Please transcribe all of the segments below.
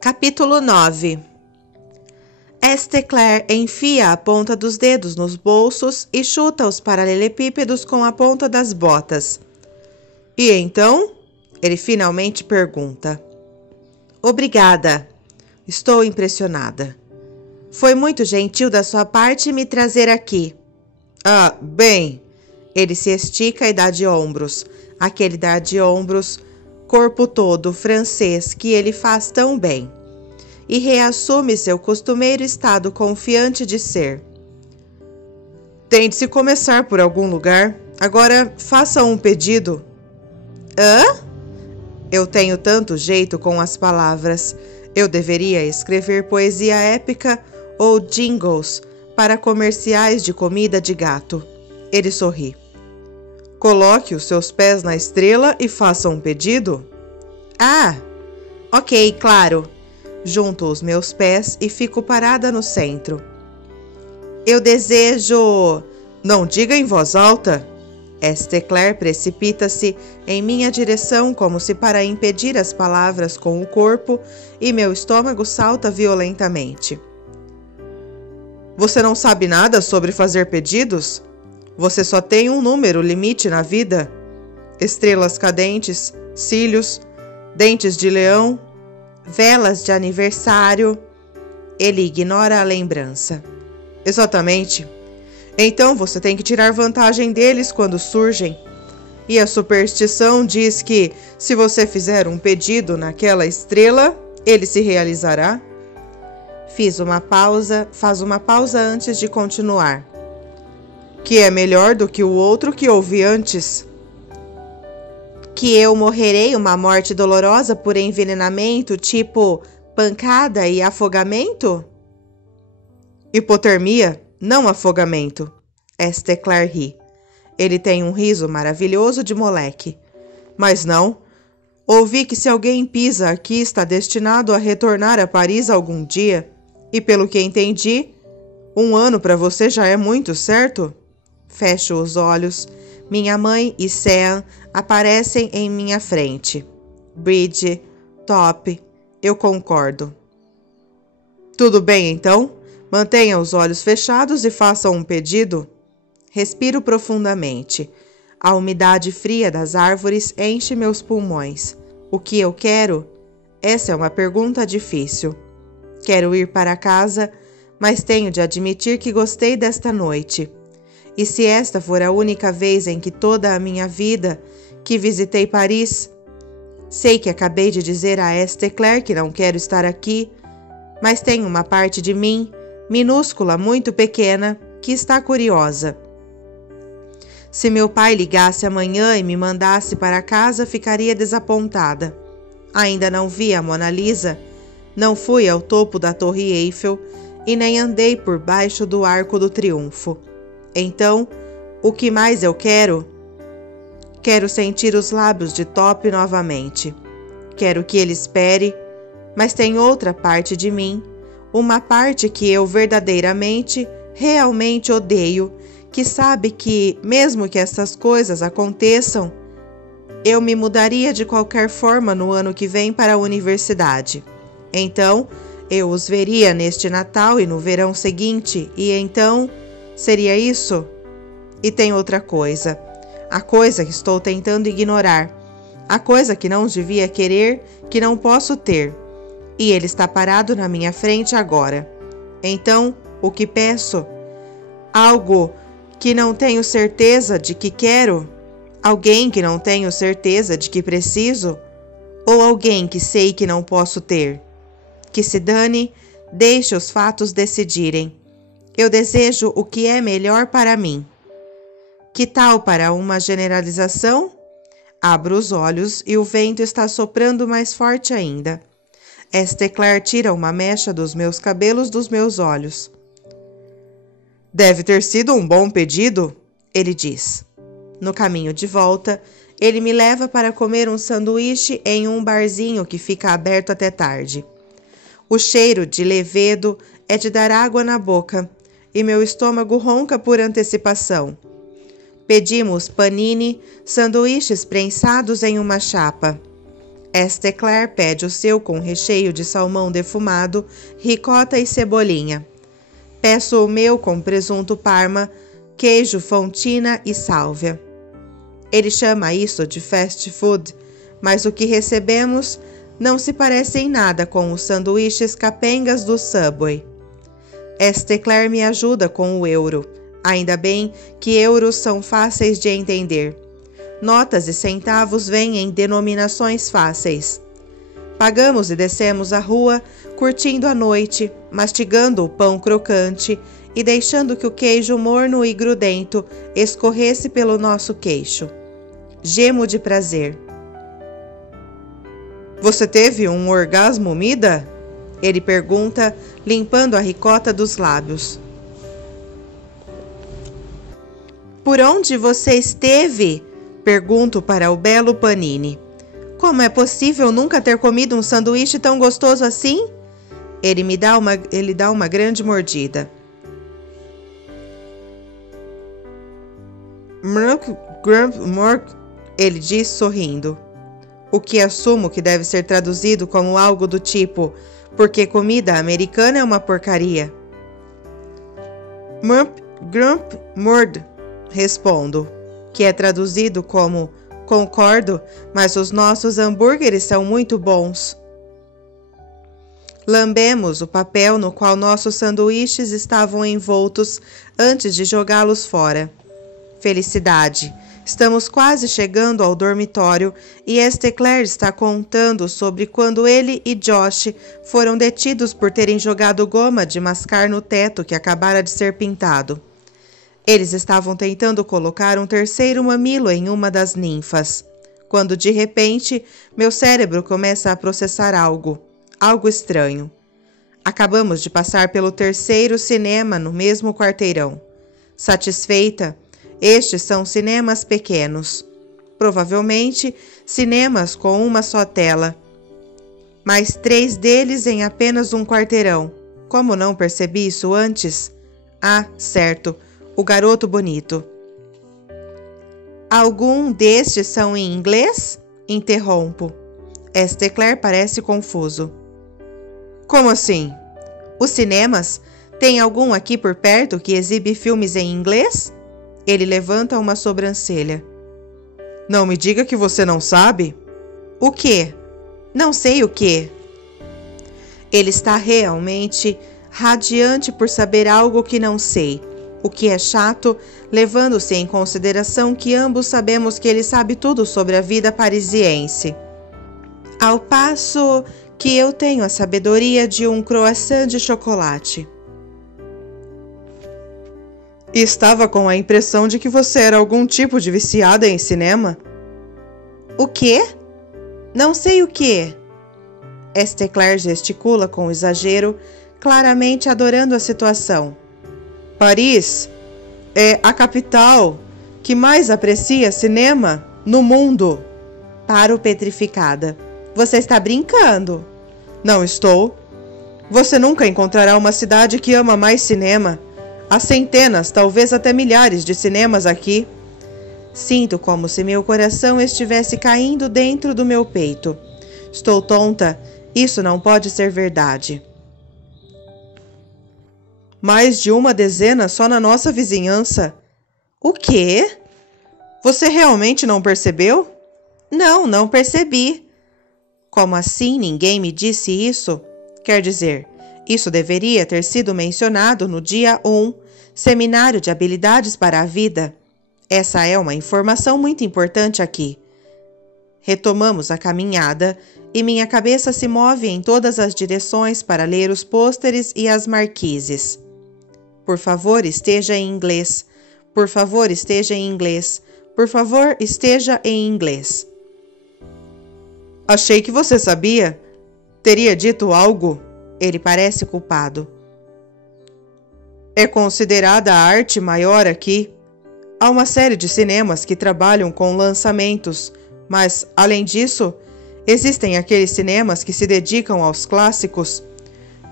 Capítulo 9. Esther enfia a ponta dos dedos nos bolsos e chuta os paralelepípedos com a ponta das botas. E então? Ele finalmente pergunta. Obrigada. Estou impressionada. Foi muito gentil da sua parte me trazer aqui. Ah, bem. Ele se estica e dá de ombros. Aquele dar de ombros, corpo todo francês que ele faz tão bem. E reassume seu costumeiro estado confiante de ser. Tem de se começar por algum lugar. Agora, faça um pedido. Hã? Eu tenho tanto jeito com as palavras. Eu deveria escrever poesia épica ou jingles para comerciais de comida de gato. Ele sorri. Coloque os seus pés na estrela e faça um pedido. Ah, ok, claro. Junto os meus pés e fico parada no centro. Eu desejo... Não diga em voz alta. Esther precipita-se em minha direção como se para impedir as palavras com o corpo e meu estômago salta violentamente. Você não sabe nada sobre fazer pedidos? Você só tem um número limite na vida? Estrelas cadentes, cílios, dentes de leão, velas de aniversário. Ele ignora a lembrança. Exatamente. Então você tem que tirar vantagem deles quando surgem. E a superstição diz que, se você fizer um pedido naquela estrela, ele se realizará. Faz uma pausa antes de continuar. Que é melhor do que o outro que ouvi antes. Que eu morrerei uma morte dolorosa por envenenamento, tipo pancada e afogamento? Hipotermia, não afogamento. Esther ri. Ele tem um riso maravilhoso de moleque. Mas não. Ouvi que se alguém pisa aqui está destinado a retornar a Paris algum dia. E pelo que entendi, 1 ano para você já é muito, certo? Fecho os olhos. Minha mãe e Sean aparecem em minha frente. Bridge, top, eu concordo. Tudo bem, então? Mantenha os olhos fechados e faça um pedido. Respiro profundamente. A umidade fria das árvores enche meus pulmões. O que eu quero? Essa é uma pergunta difícil. Quero ir para casa, mas tenho de admitir que gostei desta noite. E se esta for a única vez em que toda a minha vida que visitei Paris, sei que acabei de dizer a Esther que não quero estar aqui, mas tem uma parte de mim, minúscula, muito pequena, que está curiosa. Se meu pai ligasse amanhã e me mandasse para casa, ficaria desapontada. Ainda não vi a Mona Lisa, não fui ao topo da Torre Eiffel e nem andei por baixo do Arco do Triunfo. Então, o que mais eu quero? Quero sentir os lábios de Top novamente. Quero que ele espere, mas tem outra parte de mim, uma parte que eu verdadeiramente, realmente odeio, que sabe que, mesmo que essas coisas aconteçam, eu me mudaria de qualquer forma no ano que vem para a universidade. Então, eu os veria neste Natal e no verão seguinte, e então, seria isso? E tem outra coisa. A coisa que estou tentando ignorar. A coisa que não devia querer, que não posso ter. E ele está parado na minha frente agora. Então, o que peço? Algo que não tenho certeza de que quero? Alguém que não tenho certeza de que preciso? Ou alguém que sei que não posso ter? Que se dane, deixe os fatos decidirem. Eu desejo o que é melhor para mim. Que tal para uma generalização? Abro os olhos e o vento está soprando mais forte ainda. Esther tira uma mecha dos meus cabelos dos meus olhos. Deve ter sido um bom pedido, ele diz. No caminho de volta, ele me leva para comer um sanduíche em um barzinho que fica aberto até tarde. O cheiro de levedo é de dar água na boca e meu estômago ronca por antecipação. Pedimos panini, sanduíches prensados em uma chapa. Esteclair pede o seu com recheio de salmão defumado, ricota e cebolinha. Peço o meu com presunto parma, queijo fontina e sálvia. Ele chama isso de fast food, mas o que recebemos não se parece em nada com os sanduíches capengas do Subway. Esteclair me ajuda com o euro. Ainda bem que euros são fáceis de entender. Notas e centavos vêm em denominações fáceis. Pagamos e descemos a rua, curtindo a noite, mastigando o pão crocante e deixando que o queijo morno e grudento escorresse pelo nosso queixo. Gemo de prazer. Você teve um orgasmo, Mida? Ele pergunta, limpando a ricota dos lábios. Por onde você esteve? Pergunto para o belo Panini. Como é possível nunca ter comido um sanduíche tão gostoso assim? Ele dá uma grande mordida. Ele diz sorrindo. O que assumo que deve ser traduzido como algo do tipo, porque comida americana é uma porcaria. Mord, respondo, que é traduzido como concordo, mas os nossos hambúrgueres são muito bons. Lambemos o papel no qual nossos sanduíches estavam envoltos antes de jogá-los fora. Felicidade. Estamos quase chegando ao dormitório e Esteclair está contando sobre quando ele e Josh foram detidos por terem jogado goma de mascar no teto que acabara de ser pintado. Eles estavam tentando colocar um terceiro mamilo em uma das ninfas, quando de repente meu cérebro começa a processar algo estranho. Acabamos de passar pelo terceiro cinema no mesmo quarteirão. Satisfeita, estes são cinemas pequenos, provavelmente cinemas com uma só tela, mas 3 deles em apenas um quarteirão. Como não percebi isso antes? Ah, certo, o garoto bonito. Algum destes são em inglês? Interrompo. Esteclair parece confuso. Como assim? Os cinemas? Tem algum aqui por perto que exibe filmes em inglês? Ele levanta uma sobrancelha. Não me diga que você não sabe. O quê? Não sei o quê. Ele está realmente radiante por saber algo que não sei, o que é chato, levando-se em consideração que ambos sabemos que ele sabe tudo sobre a vida parisiense. Ao passo que eu tenho a sabedoria de um croissant de chocolate. Estava com a impressão de que você era algum tipo de viciada em cinema. O quê? Não sei o quê. Esteclair gesticula com exagero, claramente adorando a situação. Paris é a capital que mais aprecia cinema no mundo. Paro petrificada. Você está brincando? Não estou. Você nunca encontrará uma cidade que ama mais cinema. Há centenas, talvez até milhares de cinemas aqui. Sinto como se meu coração estivesse caindo dentro do meu peito. Estou tonta. Isso não pode ser verdade. Mais de uma dezena só na nossa vizinhança. O quê? Você realmente não percebeu? Não percebi. Como assim ninguém me disse isso? Quer dizer, isso deveria ter sido mencionado no dia 1, Seminário de Habilidades para a Vida. Essa é uma informação muito importante aqui. Retomamos a caminhada e minha cabeça se move em todas as direções para ler os pôsteres e as marquises. Por favor, esteja em inglês. Por favor, esteja em inglês. Por favor, esteja em inglês. Achei que você sabia. Teria dito algo. Ele parece culpado. É considerada a arte maior aqui. Há uma série de cinemas que trabalham com lançamentos, mas, além disso, existem aqueles cinemas que se dedicam aos clássicos.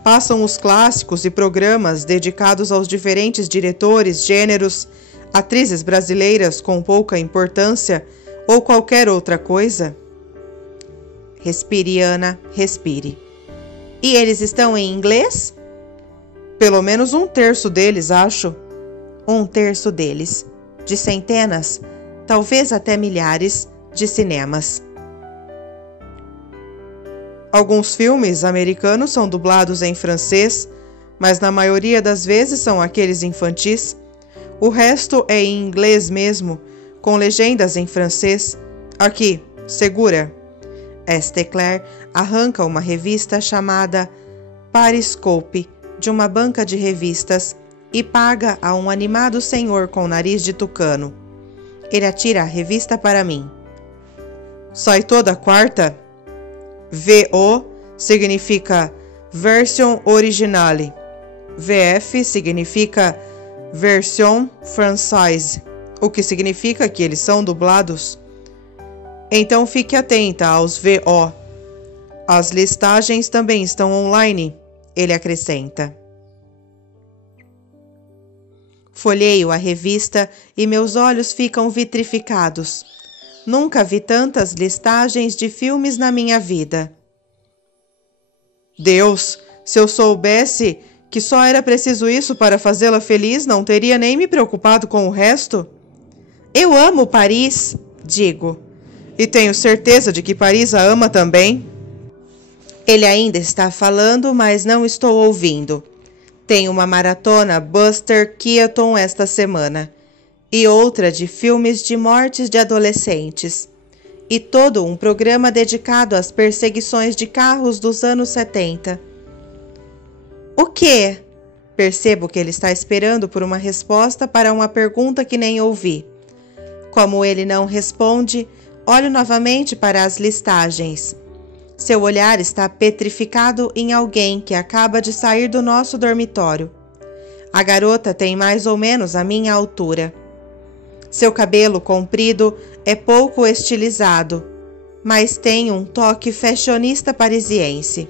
Passam os clássicos e programas dedicados aos diferentes diretores, gêneros, atrizes brasileiras com pouca importância ou qualquer outra coisa. Respire, Ana, respire. E eles estão em inglês? Pelo menos 1/3 deles, acho. 1/3 deles. De centenas, talvez até milhares, de cinemas. Alguns filmes americanos são dublados em francês, mas na maioria das vezes são aqueles infantis. O resto é em inglês mesmo, com legendas em francês. Aqui, segura. Esteclair arranca uma revista chamada Pariscope de uma banca de revistas e paga a um animado senhor com nariz de tucano. Ele atira a revista para mim. Sai toda quarta? VO significa Version Originale. VF significa Version Française, o que significa que eles são dublados. Então fique atenta aos VO. As listagens também estão online, ele acrescenta. Folheio a revista e meus olhos ficam vitrificados. Nunca vi tantas listagens de filmes na minha vida. Deus, se eu soubesse que só era preciso isso para fazê-la feliz, não teria nem me preocupado com o resto. Eu amo Paris, digo. E tenho certeza de que Paris a ama também. Ele ainda está falando, mas não estou ouvindo. Tenho uma maratona Buster Keaton esta semana. E outra de filmes de mortes de adolescentes. E todo um programa dedicado às perseguições de carros dos anos 70. O quê? Percebo que ele está esperando por uma resposta para uma pergunta que nem ouvi. Como ele não responde, olho novamente para as listagens. Seu olhar está petrificado em alguém que acaba de sair do nosso dormitório. A garota tem mais ou menos a minha altura. Seu cabelo comprido é pouco estilizado, mas tem um toque fashionista parisiense.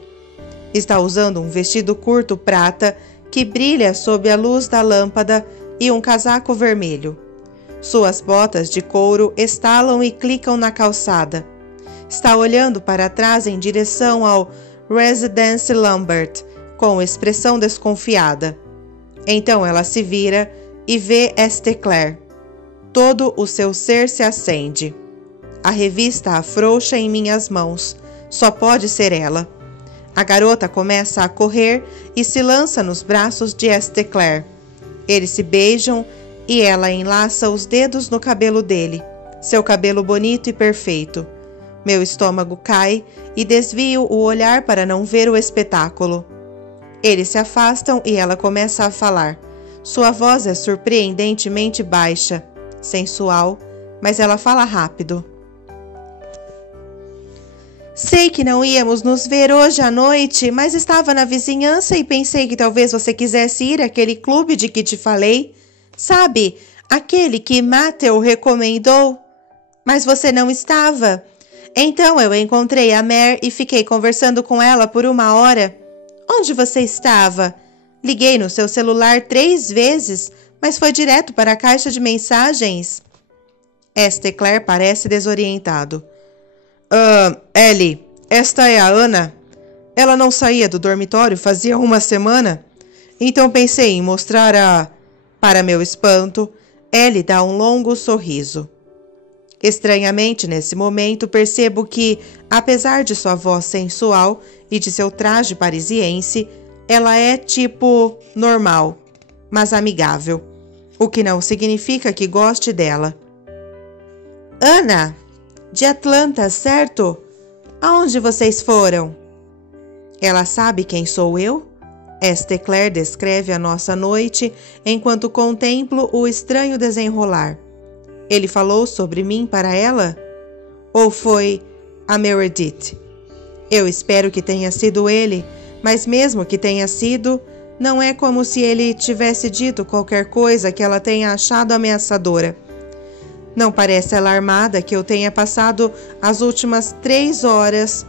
Está usando um vestido curto prata que brilha sob a luz da lâmpada e um casaco vermelho. Suas botas de couro estalam e clicam na calçada. Está olhando para trás em direção ao Residence Lambert, com expressão desconfiada. Então ela se vira e vê Esteclair. Todo o seu ser se acende. A revista afrouxa em minhas mãos. Só pode ser ela. A garota começa a correr e se lança nos braços de Esteclair. Eles se beijam e ela enlaça os dedos no cabelo dele, seu cabelo bonito e perfeito. Meu estômago cai e desvio o olhar para não ver o espetáculo. Eles se afastam e ela começa a falar. Sua voz é surpreendentemente baixa, sensual, mas ela fala rápido. Sei que não íamos nos ver hoje à noite, mas estava na vizinhança e pensei que talvez você quisesse ir àquele clube de que te falei. Sabe, aquele que Matthew recomendou? Mas você não estava. Então eu encontrei a Mare e fiquei conversando com ela por 1 hora. Onde você estava? Liguei no seu celular 3 vezes, mas foi direto para a caixa de mensagens. Esteclair parece desorientado. Ellie, esta é a Ana. Ela não saía do dormitório fazia 1 semana. Então pensei em mostrar a... Para meu espanto, Ellie dá um longo sorriso. Estranhamente, nesse momento, percebo que, apesar de sua voz sensual e de seu traje parisiense, ela é tipo normal, mas amigável, o que não significa que goste dela. Ana, de Atlanta, certo? Aonde vocês foram? Ela sabe quem sou eu? Esteclair descreve a nossa noite enquanto contemplo o estranho desenrolar. Ele falou sobre mim para ela? Ou foi a Meredith? Eu espero que tenha sido ele, mas mesmo que tenha sido, não é como se ele tivesse dito qualquer coisa que ela tenha achado ameaçadora. Não parece alarmada que eu tenha passado as últimas 3 horas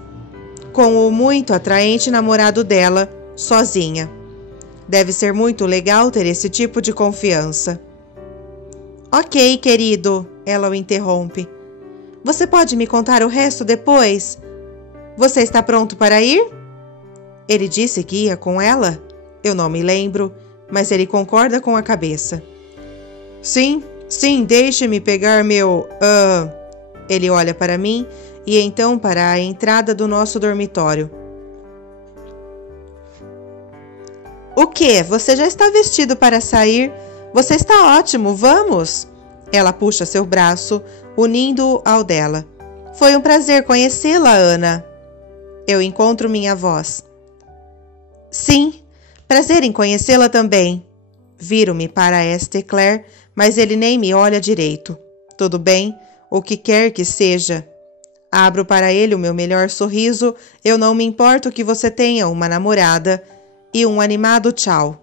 com o muito atraente namorado dela, sozinha. Deve ser muito legal ter esse tipo de confiança. Ok, querido, ela o interrompe. Você pode me contar o resto depois? Você está pronto para ir? Ele disse que ia com ela? Eu não me lembro, mas ele concorda com a cabeça. Sim, deixe-me pegar meu... Ele olha para mim e então para a entrada do nosso dormitório. O quê? Você já está vestido para sair? Você está ótimo, vamos! Ela puxa seu braço, unindo-o ao dela. Foi um prazer conhecê-la, Ana. Eu encontro minha voz. Sim, prazer em conhecê-la também. Viro-me para Esther, mas ele nem me olha direito. Tudo bem, o que quer que seja. Abro para ele o meu melhor sorriso. Eu não me importo que você tenha uma namorada e um animado tchau.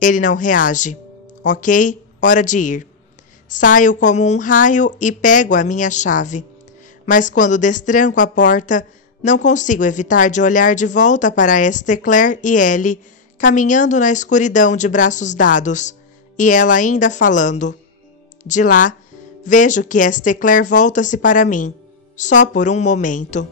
Ele não reage. Ok, hora de ir. Saio como um raio e pego a minha chave. Mas quando destranco a porta, não consigo evitar de olhar de volta para Esther e Ellie, caminhando na escuridão de braços dados, e ela ainda falando. De lá, vejo que Esther volta-se para mim, só por um momento.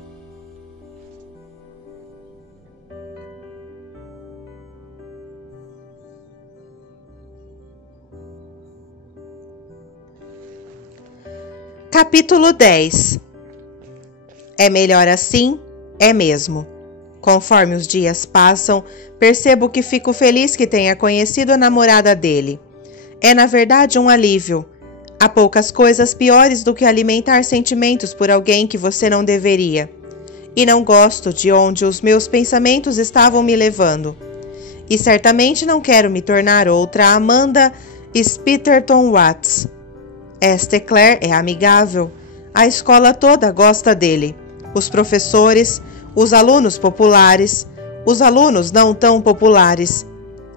Capítulo 10. É melhor assim? É mesmo. Conforme os dias passam, percebo que fico feliz que tenha conhecido a namorada dele. É, na verdade, um alívio. Há poucas coisas piores do que alimentar sentimentos por alguém que você não deveria. E não gosto de onde os meus pensamentos estavam me levando. E certamente não quero me tornar outra Amanda Spitterton Watts. Esther é amigável. A escola toda gosta dele. Os professores, os alunos populares, os alunos não tão populares.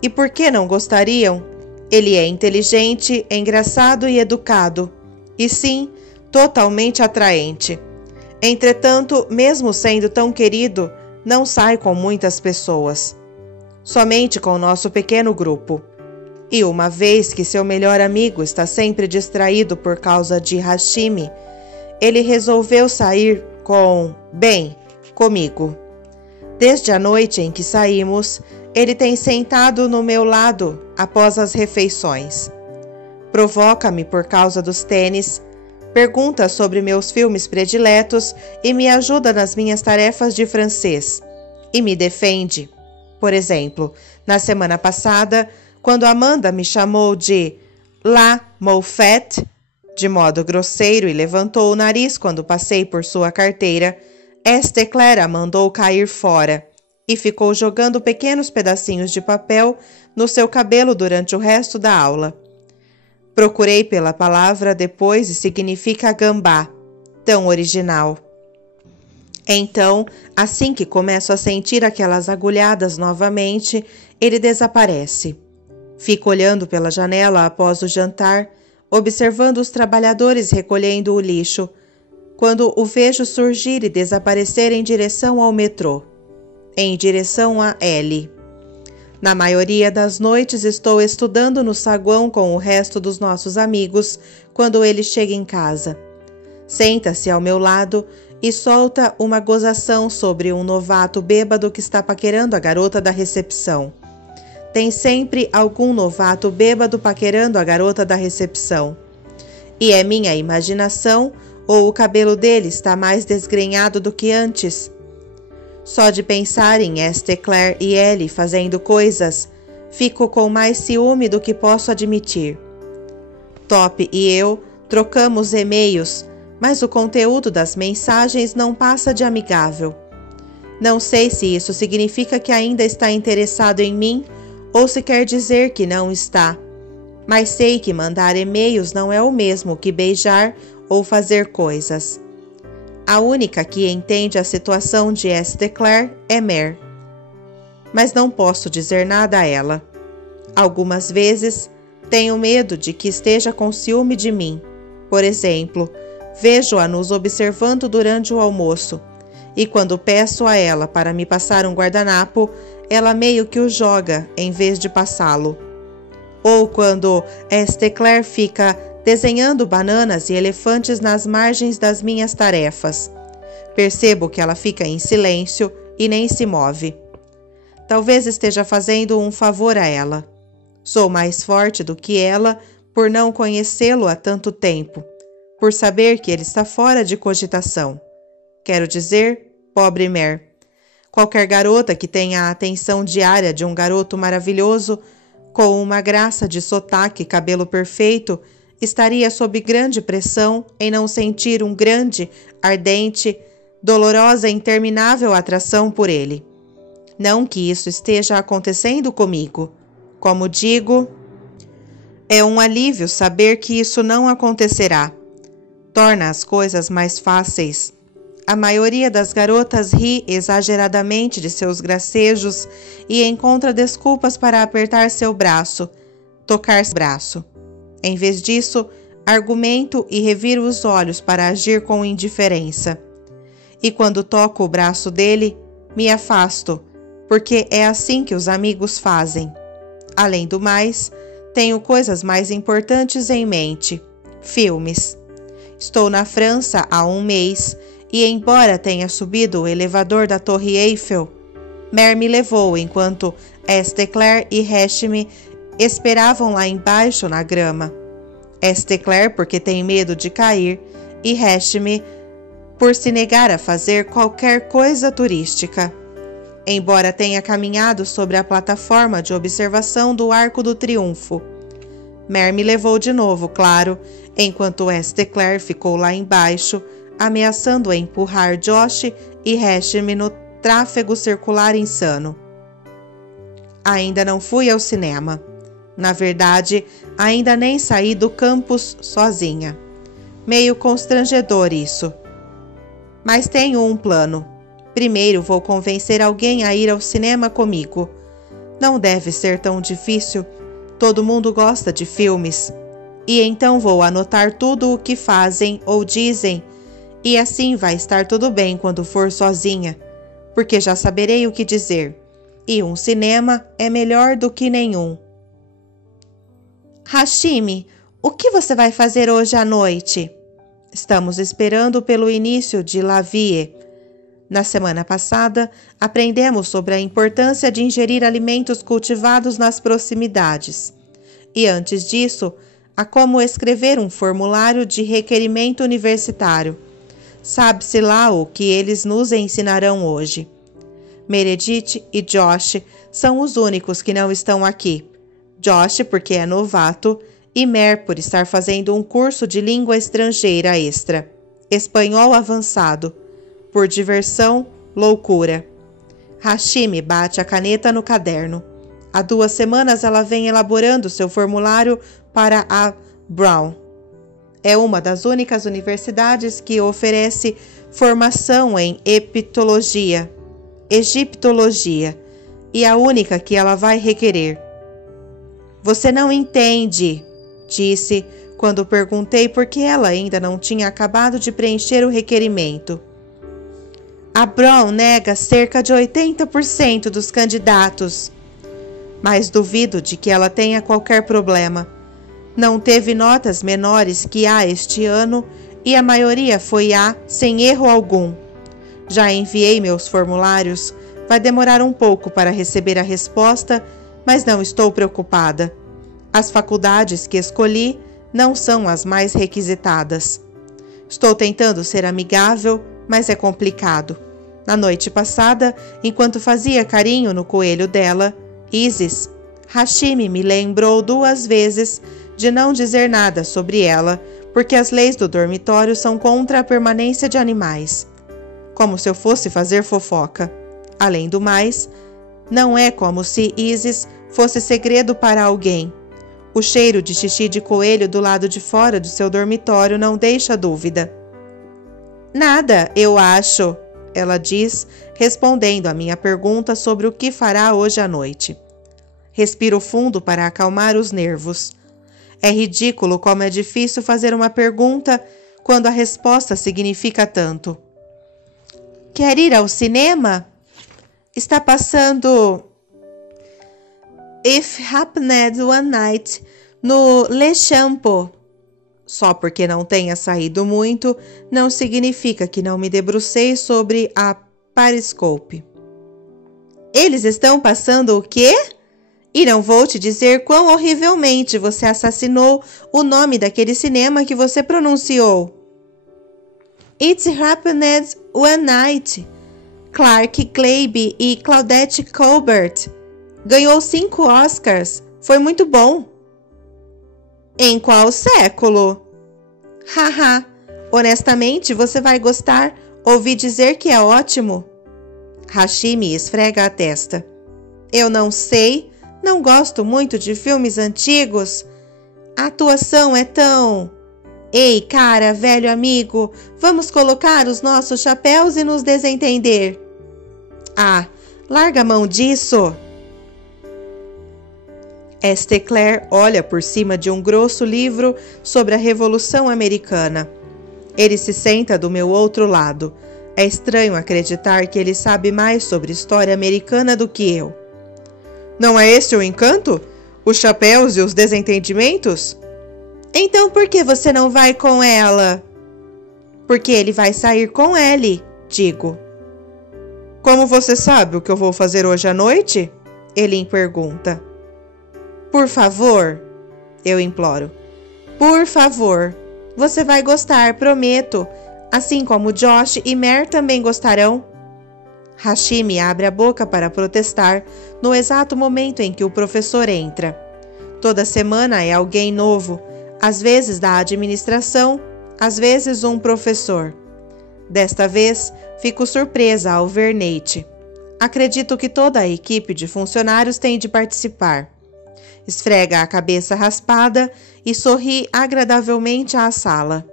E por que não gostariam? Ele é inteligente, engraçado e educado. E sim, totalmente atraente. Entretanto, mesmo sendo tão querido, não sai com muitas pessoas. Somente com o nosso pequeno grupo. E uma vez que seu melhor amigo está sempre distraído por causa de Hashimi, ele resolveu sair comigo. Desde a noite em que saímos, ele tem sentado no meu lado após as refeições. Provoca-me por causa dos tênis, pergunta sobre meus filmes prediletos e me ajuda nas minhas tarefas de francês. E me defende. Por exemplo, na semana passada, quando Amanda me chamou de La Moufette, de modo grosseiro, e levantou o nariz quando passei por sua carteira, Esther a mandou cair fora e ficou jogando pequenos pedacinhos de papel no seu cabelo durante o resto da aula. Procurei pela palavra depois e significa gambá, tão original. Então, assim que começo a sentir aquelas agulhadas novamente, ele desaparece. Fico olhando pela janela após o jantar, observando os trabalhadores recolhendo o lixo, quando o vejo surgir e desaparecer em direção ao metrô, em direção a Ellie. Na maioria das noites estou estudando no saguão com o resto dos nossos amigos quando ele chega em casa. Senta-se ao meu lado e solta uma gozação sobre um novato bêbado que está paquerando a garota da recepção. Tem sempre algum novato bêbado paquerando a garota da recepção. E é minha imaginação ou o cabelo dele está mais desgrenhado do que antes? Só de pensar em Esther e Ellie fazendo coisas, fico com mais ciúme do que posso admitir. Top e eu trocamos e-mails, mas o conteúdo das mensagens não passa de amigável. Não sei se isso significa que ainda está interessado em mim ou se quer dizer que não está, mas sei que mandar e-mails não é o mesmo que beijar ou fazer coisas. A única que entende a situação de Esther é Mer, mas não posso dizer nada a ela. Algumas vezes tenho medo de que esteja com ciúme de mim. Por exemplo, vejo-a nos observando durante o almoço, e quando peço a ela para me passar um guardanapo, ela meio que o joga em vez de passá-lo. Ou quando Esther fica desenhando bananas e elefantes nas margens das minhas tarefas. Percebo que ela fica em silêncio e nem se move. Talvez esteja fazendo um favor a ela. Sou mais forte do que ela por não conhecê-lo há tanto tempo, por saber que ele está fora de cogitação. Quero dizer, pobre Mare. Qualquer garota que tenha a atenção diária de um garoto maravilhoso, com uma graça de sotaque e cabelo perfeito, estaria sob grande pressão em não sentir um grande, ardente, dolorosa e interminável atração por ele. Não que isso esteja acontecendo comigo. Como digo, é um alívio saber que isso não acontecerá. Torna as coisas mais fáceis. A maioria das garotas ri exageradamente de seus gracejos e encontra desculpas para apertar seu braço, tocar seu braço. Em vez disso, argumento e reviro os olhos para agir com indiferença. E quando toco o braço dele, me afasto, porque é assim que os amigos fazem. Além do mais, tenho coisas mais importantes em mente. Filmes. Estou na França há um mês e, embora tenha subido o elevador da Torre Eiffel, Mare me levou enquanto Esteclair e Hashim esperavam lá embaixo na grama. Esteclair porque tem medo de cair e Hashim por se negar a fazer qualquer coisa turística. Embora tenha caminhado sobre a plataforma de observação do Arco do Triunfo. Mare me levou de novo, claro, enquanto Esteclair ficou lá embaixo, ameaçando empurrar Josh e Hashim no tráfego circular insano. Ainda não fui ao cinema. Na verdade, ainda nem saí do campus sozinha. Meio constrangedor isso. Mas tenho um plano. Primeiro vou convencer alguém a ir ao cinema comigo. Não deve ser tão difícil. Todo mundo gosta de filmes. E então vou anotar tudo o que fazem ou dizem, e assim vai estar tudo bem quando for sozinha, porque já saberei o que dizer. E um cinema é melhor do que nenhum. Hashim, o que você vai fazer hoje à noite? Estamos esperando pelo início de La Vie. Na semana passada, aprendemos sobre a importância de ingerir alimentos cultivados nas proximidades. E antes disso, a como escrever um formulário de requerimento universitário. Sabe-se lá o que eles nos ensinarão hoje. Meredith e Josh são os únicos que não estão aqui. Josh porque é novato e Mare por estar fazendo um curso de língua estrangeira extra, espanhol avançado, por diversão, loucura. Hashim bate a caneta no caderno. Há 2 semanas ela vem elaborando seu formulário para a Brown. É uma das únicas universidades que oferece formação em egiptologia, e a única que ela vai requerer. Você não entende, disse, quando perguntei por que ela ainda não tinha acabado de preencher o requerimento. A Brown nega cerca de 80% dos candidatos, mas duvido de que ela tenha qualquer problema. Não teve notas menores que A este ano e a maioria foi A sem erro algum. Já enviei meus formulários, vai demorar um pouco para receber a resposta, mas não estou preocupada. As faculdades que escolhi não são as mais requisitadas. Estou tentando ser amigável, mas é complicado. Na noite passada, enquanto fazia carinho no coelho dela, Isis, Hashim me lembrou 2 vezes de não dizer nada sobre ela, porque as leis do dormitório são contra a permanência de animais. Como se eu fosse fazer fofoca. Além do mais, não é como se Isis fosse segredo para alguém. O cheiro de xixi de coelho do lado de fora do seu dormitório não deixa dúvida. Nada, eu acho, ela diz, respondendo à minha pergunta sobre o que fará hoje à noite. Respiro fundo para acalmar os nervos. É ridículo como é difícil fazer uma pergunta quando a resposta significa tanto. Quer ir ao cinema? Está passando If Happened One Night no Le Champ. Só porque não tenha saído muito, não significa que não me debrucei sobre a Periscope. Eles estão passando o quê? E não vou te dizer quão horrivelmente você assassinou o nome daquele cinema que você pronunciou. It Happened One Night. Clark Gable e Claudette Colbert. Ganhou 5 Oscars. Foi muito bom. Em qual século? Haha, honestamente você vai gostar. Ouvi dizer que é ótimo. Hashimi esfrega a testa. Eu não sei, não gosto muito de filmes antigos. A atuação é tão... Ei, cara, velho amigo, vamos colocar os nossos chapéus e nos desentender. Ah, larga a mão disso. Esther olha por cima de um grosso livro sobre a Revolução Americana. Ele se senta do meu outro lado. É estranho acreditar que ele sabe mais sobre história americana do que eu. Não é esse o encanto? Os chapéus e os desentendimentos? Então por que você não vai com ela? Porque ele vai sair com Ellie, digo. Como você sabe o que eu vou fazer hoje à noite? Ele pergunta. Por favor, eu imploro. Por favor, você vai gostar, prometo. Assim como Josh e Mer também gostarão. Hashimi abre a boca para protestar no exato momento em que o professor entra. Toda semana é alguém novo, às vezes da administração, às vezes um professor. Desta vez, fico surpresa ao ver Nate. Acredito que toda a equipe de funcionários tem de participar. Esfrega a cabeça raspada e sorri agradavelmente à sala.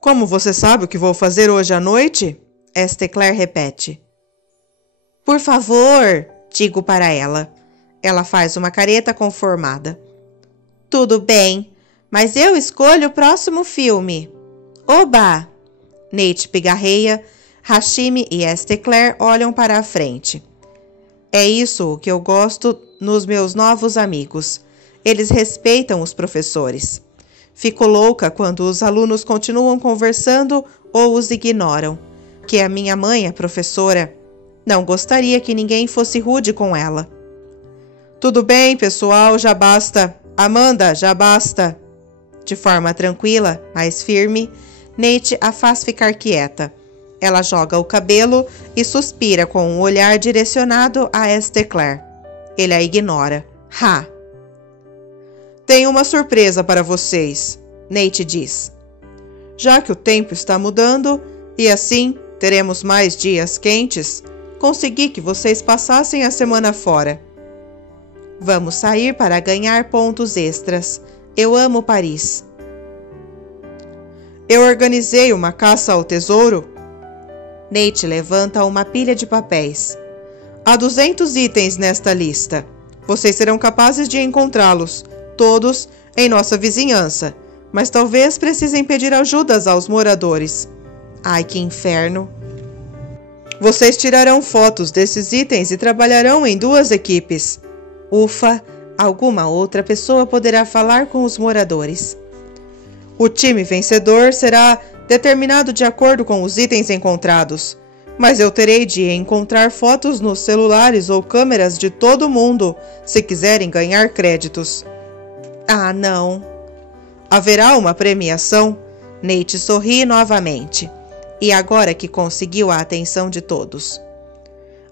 Como você sabe o que vou fazer hoje à noite? Esther repete. Por favor, digo para ela. Ela faz uma careta conformada. Tudo bem, mas eu escolho o próximo filme. Oba! Nate pigarreia, Hashimi e Esther olham para a frente. É isso o que eu gosto nos meus novos amigos. Eles respeitam os professores. Fico louca quando os alunos continuam conversando ou os ignoram. Que a minha mãe é professora. Não gostaria que ninguém fosse rude com ela. Tudo bem, pessoal, já basta. Amanda, já basta. De forma tranquila, mas firme, Nate a faz ficar quieta. Ela joga o cabelo e suspira com um olhar direcionado a Esther. Ele a ignora. Ha! Tenho uma surpresa para vocês, Nate diz. Já que o tempo está mudando e assim teremos mais dias quentes, consegui que vocês passassem a semana fora. Vamos sair para ganhar pontos extras. Eu amo Paris. Eu organizei uma caça ao tesouro. Nate levanta uma pilha de papéis. Há 200 itens nesta lista. Vocês serão capazes de encontrá-los, todos em nossa vizinhança, mas talvez precisem pedir ajudas aos moradores. Ai, que inferno! Vocês tirarão fotos desses itens e trabalharão em 2 equipes. Ufa, alguma outra pessoa poderá falar com os moradores. O time vencedor será determinado de acordo com os itens encontrados, mas eu terei de encontrar fotos nos celulares ou câmeras de todo mundo se quiserem ganhar créditos. Ah, não. Haverá uma premiação? Nate sorri novamente. E agora que conseguiu a atenção de todos.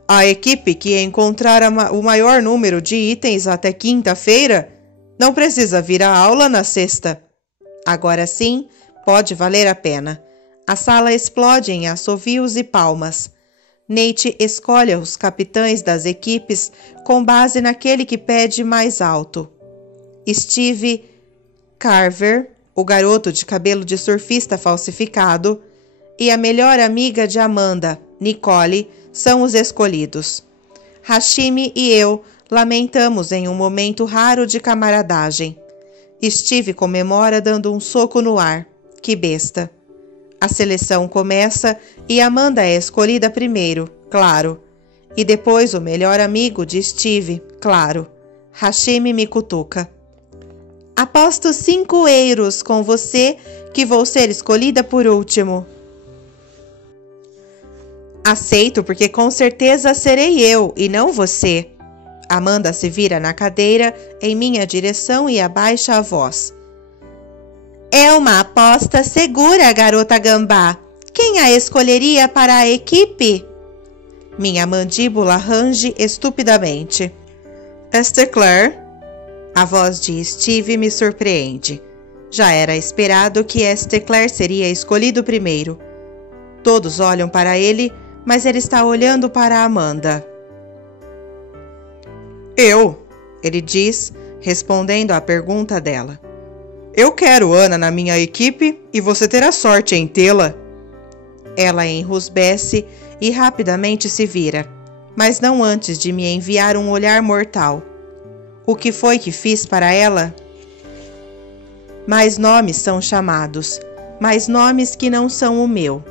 A equipe que encontrar o maior número de itens até quinta-feira não precisa vir à aula na sexta. Agora sim, pode valer a pena. A sala explode em assovios e palmas. Nate escolhe os capitães das equipes com base naquele que pede mais alto. Steve Carver, o garoto de cabelo de surfista falsificado, e a melhor amiga de Amanda, Nicole, são os escolhidos. Hashimi e eu lamentamos em um momento raro de camaradagem. Steve comemora dando um soco no ar. Que besta. A seleção começa e Amanda é escolhida primeiro, claro. E depois o melhor amigo de Steve, claro. Hashimi me cutuca. Aposto 5 euros com você que vou ser escolhida por último. Aceito, porque com certeza serei eu e não você. Amanda se vira na cadeira em minha direção e abaixa a voz. É uma aposta segura, garota gambá. Quem a escolheria para a equipe? Minha mandíbula range estupidamente. Esteclair? A voz de Steve me surpreende. Já era esperado que Esteclair seria escolhido primeiro. Todos olham para ele, mas ele está olhando para Amanda. Ele diz, respondendo à pergunta dela. Eu quero Ana na minha equipe e você terá sorte em tê-la. Ela enrusbece e rapidamente se vira, mas não antes de me enviar um olhar mortal. O que foi que fiz para ela? Mais nomes são chamados, mais nomes que não são o meu.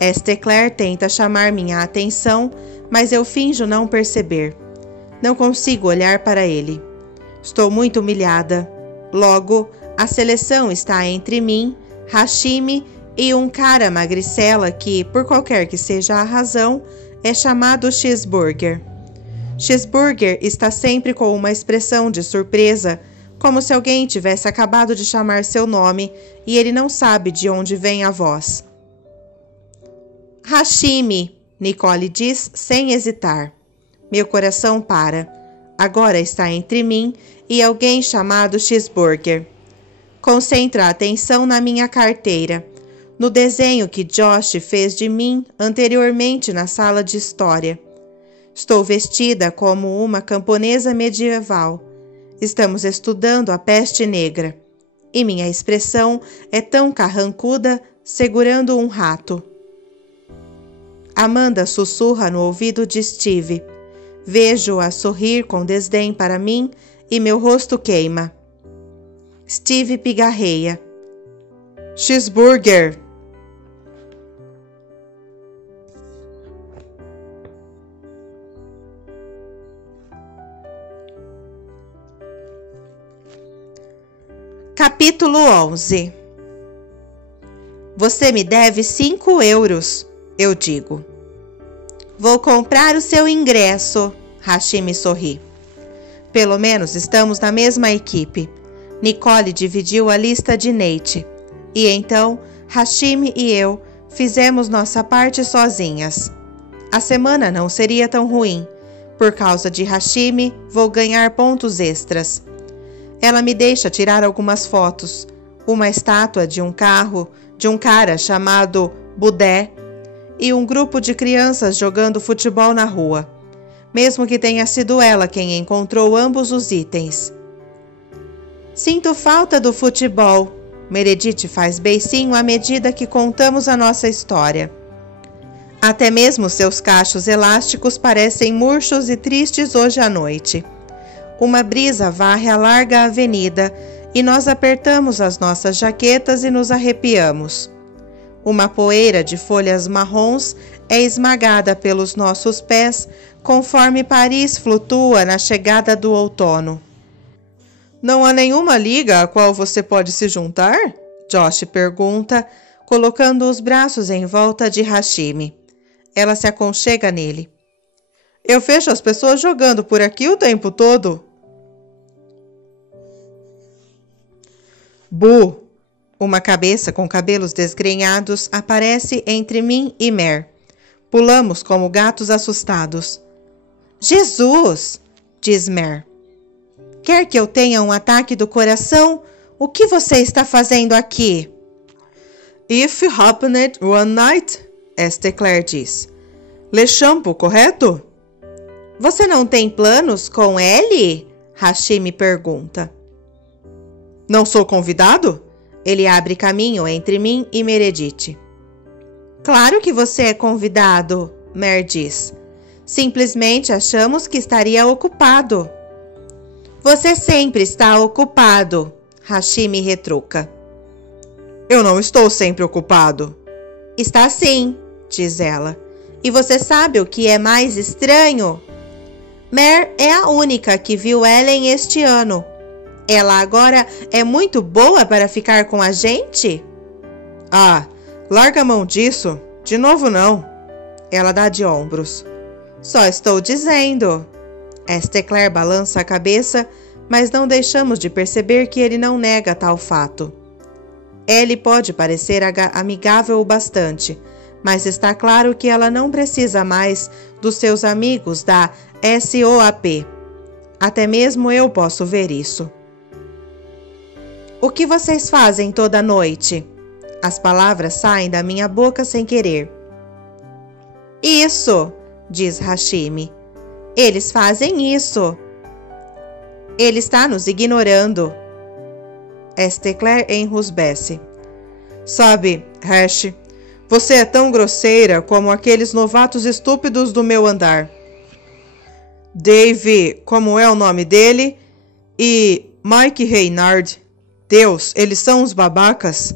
Esteclair tenta chamar minha atenção, mas eu finjo não perceber. Não consigo olhar para ele. Estou muito humilhada. Logo, a seleção está entre mim, Hashimi e um cara magricela que, por qualquer que seja a razão, é chamado Cheeseburger. Cheeseburger está sempre com uma expressão de surpresa, como se alguém tivesse acabado de chamar seu nome e ele não sabe de onde vem a voz. Hashimi, Nicole diz sem hesitar. Meu coração para. Agora está entre mim e alguém chamado Cheeseburger. Concentra a atenção na minha carteira, no desenho que Josh fez de mim anteriormente na sala de história. Estou vestida como uma camponesa medieval. Estamos estudando a peste negra. E minha expressão é tão carrancuda, segurando um rato. Amanda sussurra no ouvido de Steve. Vejo-a sorrir com desdém para mim e meu rosto queima. Steve pigarreia. Cheeseburger! Capítulo 11. Você me deve 5 euros, eu digo. Vou comprar o seu ingresso, Hashimi sorri. Pelo menos estamos na mesma equipe. Nicole dividiu a lista de Nate. E então, Hashimi e eu fizemos nossa parte sozinhas. A semana não seria tão ruim. Por causa de Hashimi, vou ganhar pontos extras. Ela me deixa tirar algumas fotos. Uma estátua de um carro, de um cara chamado Budé, e um grupo de crianças jogando futebol na rua. Mesmo que tenha sido ela quem encontrou ambos os itens. Sinto falta do futebol. Meredith faz beicinho à medida que contamos a nossa história. Até mesmo seus cachos elásticos parecem murchos e tristes hoje à noite. Uma brisa varre a larga avenida e nós apertamos as nossas jaquetas e nos arrepiamos. Uma poeira de folhas marrons é esmagada pelos nossos pés conforme Paris flutua na chegada do outono. Não há nenhuma liga a qual você pode se juntar? Josh pergunta, colocando os braços em volta de Hashimi. Ela se aconchega nele. Eu vejo as pessoas jogando por aqui o tempo todo. Bu! Uma cabeça com cabelos desgrenhados aparece entre mim e Mer. Pulamos como gatos assustados. Jesus! Diz Mer. Quer que eu tenha um ataque do coração? O que você está fazendo aqui? If happened one night, Esteclair diz. Le Champo, correto? Você não tem planos com ele? Hashimi pergunta. Não sou convidado? Ele abre caminho entre mim e Meredith. Claro que você é convidado, Mer diz. Simplesmente achamos que estaria ocupado. Você sempre está ocupado, Hashimi retruca. Eu não estou sempre ocupado. Está sim, diz ela. E você sabe o que é mais estranho? Mer é a única que viu Ellen este ano. Ela agora é muito boa para ficar com a gente? Ah, larga a mão disso. De novo não. Ela dá de ombros. Só estou dizendo. Esteclair balança a cabeça, mas não deixamos de perceber que ele não nega tal fato. Ellie pode parecer amigável o bastante, mas está claro que ela não precisa mais dos seus amigos da SOAP. Até mesmo eu posso ver isso. O que vocês fazem toda noite? As palavras saem da minha boca sem querer. Isso, diz Hashimi. Eles fazem isso. Ele está nos ignorando. Esteclair enrusbece. Sabe, Hash, você é tão grosseira como aqueles novatos estúpidos do meu andar. Dave, como é o nome dele? E Mike Reynard. Deus, eles são uns babacas.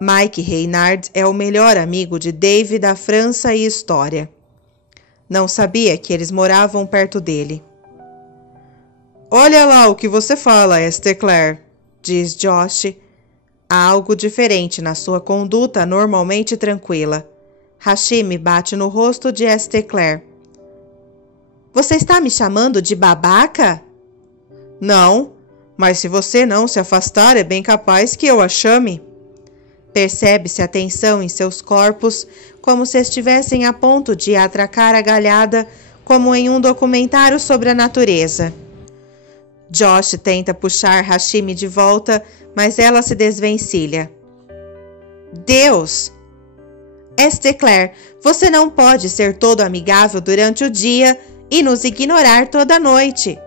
Mike Reynard é o melhor amigo de Dave da França e História. Não sabia que eles moravam perto dele. Olha lá o que você fala, Esteclair, diz Josh. Há algo diferente na sua conduta normalmente tranquila. Hashimi bate no rosto de Esteclair. Você está me chamando de babaca? Não, mas se você não se afastar, é bem capaz que eu a chame. Percebe-se a tensão em seus corpos, como se estivessem a ponto de atracar a galhada, como em um documentário sobre a natureza. Josh tenta puxar Hashimi de volta, mas ela se desvencilha. Deus! Esteclair, você não pode ser todo amigável durante o dia e nos ignorar toda a noite.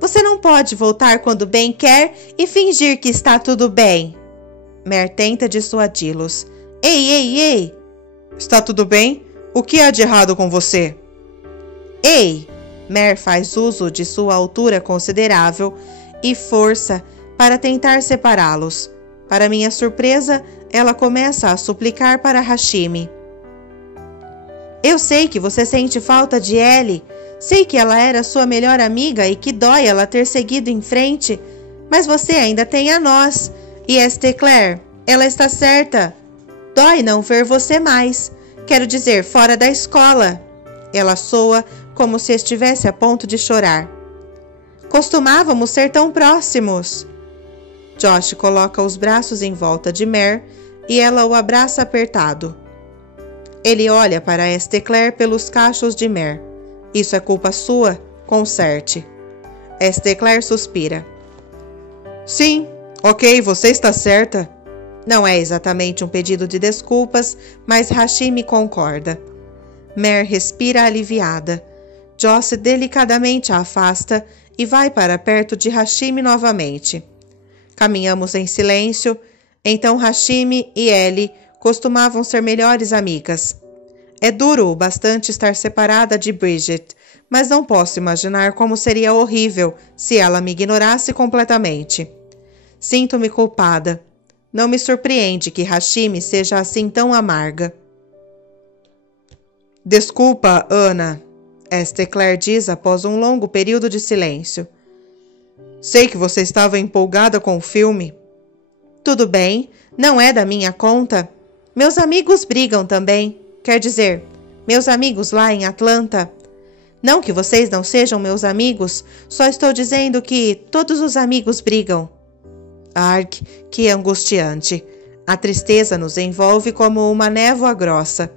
Você não pode voltar quando bem quer e fingir que está tudo bem. Mer tenta dissuadi-los. Ei, ei, ei! Está tudo bem? O que há de errado com você? Ei! Mer faz uso de sua altura considerável e força para tentar separá-los. Para minha surpresa, ela começa a suplicar para Hashimi. Eu sei que você sente falta de Ellie. Sei que ela era sua melhor amiga e que dói ela ter seguido em frente. Mas você ainda tem a nós. E Esteclair, ela está certa. Dói não ver você mais. Quero dizer, fora da escola. Ela soa como se estivesse a ponto de chorar. Costumávamos ser tão próximos. Josh coloca os braços em volta de Mer e ela o abraça apertado. Ele olha para Esteclair pelos cachos de Mer. Isso é culpa sua? Conserte. Esteclair suspira. Sim, ok, você está certa. Não é exatamente um pedido de desculpas, mas Hashimi concorda. Mer respira aliviada. Josh delicadamente a afasta e vai para perto de Hashimi novamente. Caminhamos em silêncio. Então Hashimi e Ellie costumavam ser melhores amigas. É duro o bastante estar separada de Bridget, mas não posso imaginar como seria horrível se ela me ignorasse completamente. Sinto-me culpada. Não me surpreende que Hashimi seja assim tão amarga. Desculpa, Ana, Esteclair diz após um longo período de silêncio. Sei que você estava empolgada com o filme. Tudo bem, não é da minha conta. Meus amigos brigam também. Quer dizer, meus amigos lá em Atlanta. Não que vocês não sejam meus amigos, só estou dizendo que todos os amigos brigam. Arg, que angustiante. A tristeza nos envolve como uma névoa grossa.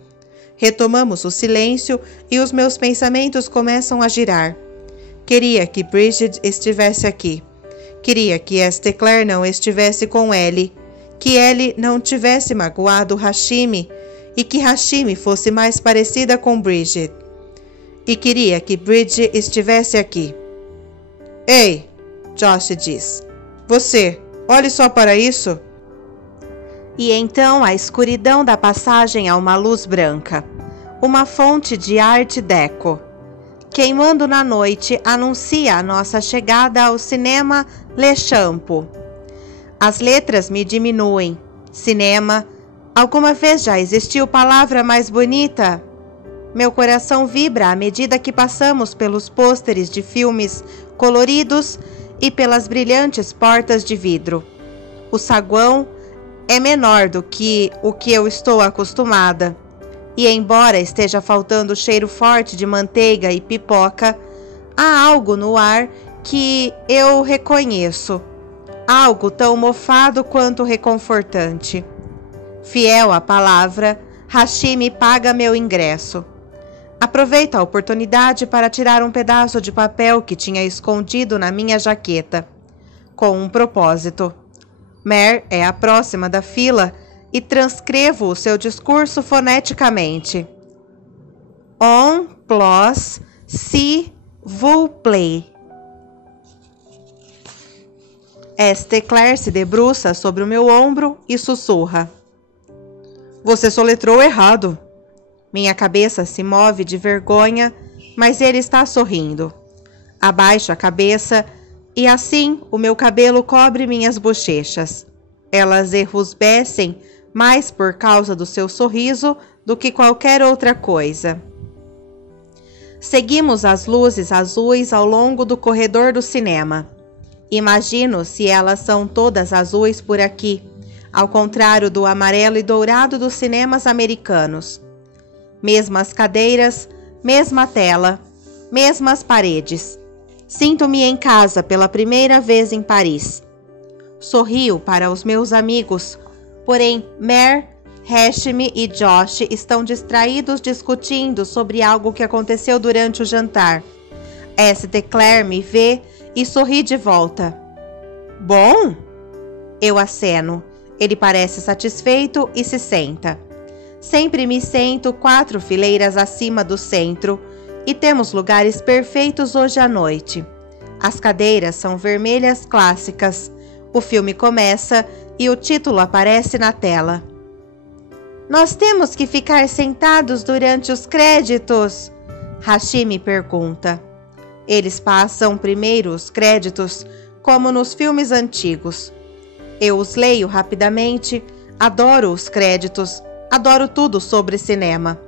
Retomamos o silêncio e os meus pensamentos começam a girar. Queria que Bridget estivesse aqui. Queria que Esteclair não estivesse com Ellie. Que Ellie não tivesse magoado Hashimi e que Hashimi fosse mais parecida com Bridget. E queria que Bridget estivesse aqui. Ei, Josh diz. Você, olhe só para isso. E então a escuridão dá passagem a uma luz branca. Uma fonte de arte deco. Queimando na noite, anuncia a nossa chegada ao cinema Le Champ. As letras me diminuem. Cinema. Alguma vez já existiu palavra mais bonita? Meu coração vibra à medida que passamos pelos pôsteres de filmes coloridos e pelas brilhantes portas de vidro. O saguão é menor do que o que eu estou acostumada, e embora esteja faltando o cheiro forte de manteiga e pipoca, há algo no ar que eu reconheço, algo tão mofado quanto reconfortante. Fiel à palavra, Hashimi paga meu ingresso. Aproveito a oportunidade para tirar um pedaço de papel que tinha escondido na minha jaqueta, com um propósito. Mer é a próxima da fila e transcrevo o seu discurso foneticamente. On plus si vous plaît. Esteclair se debruça sobre o meu ombro e sussurra. Você soletrou errado. Minha cabeça se move de vergonha, mas ele está sorrindo. Abaixo a cabeça e assim o meu cabelo cobre minhas bochechas. Elas enrubescem mais por causa do seu sorriso do que qualquer outra coisa. Seguimos as luzes azuis ao longo do corredor do cinema. Imagino se elas são todas azuis por aqui, ao contrário do amarelo e dourado dos cinemas americanos. Mesmas cadeiras, mesma tela, mesmas paredes. Sinto-me em casa pela primeira vez em Paris. Sorrio para os meus amigos, porém Mer, Hashimi e Josh estão distraídos discutindo sobre algo que aconteceu durante o jantar. Esteclair me vê e sorri de volta. Bom? Eu aceno. Ele parece satisfeito e se senta. Sempre me sento 4 fileiras acima do centro e temos lugares perfeitos hoje à noite. As cadeiras são vermelhas clássicas. O filme começa e o título aparece na tela. Nós temos que ficar sentados durante os créditos? Hashimi pergunta. Eles passam primeiro os créditos, como nos filmes antigos. Eu os leio rapidamente, adoro os créditos, adoro tudo sobre cinema.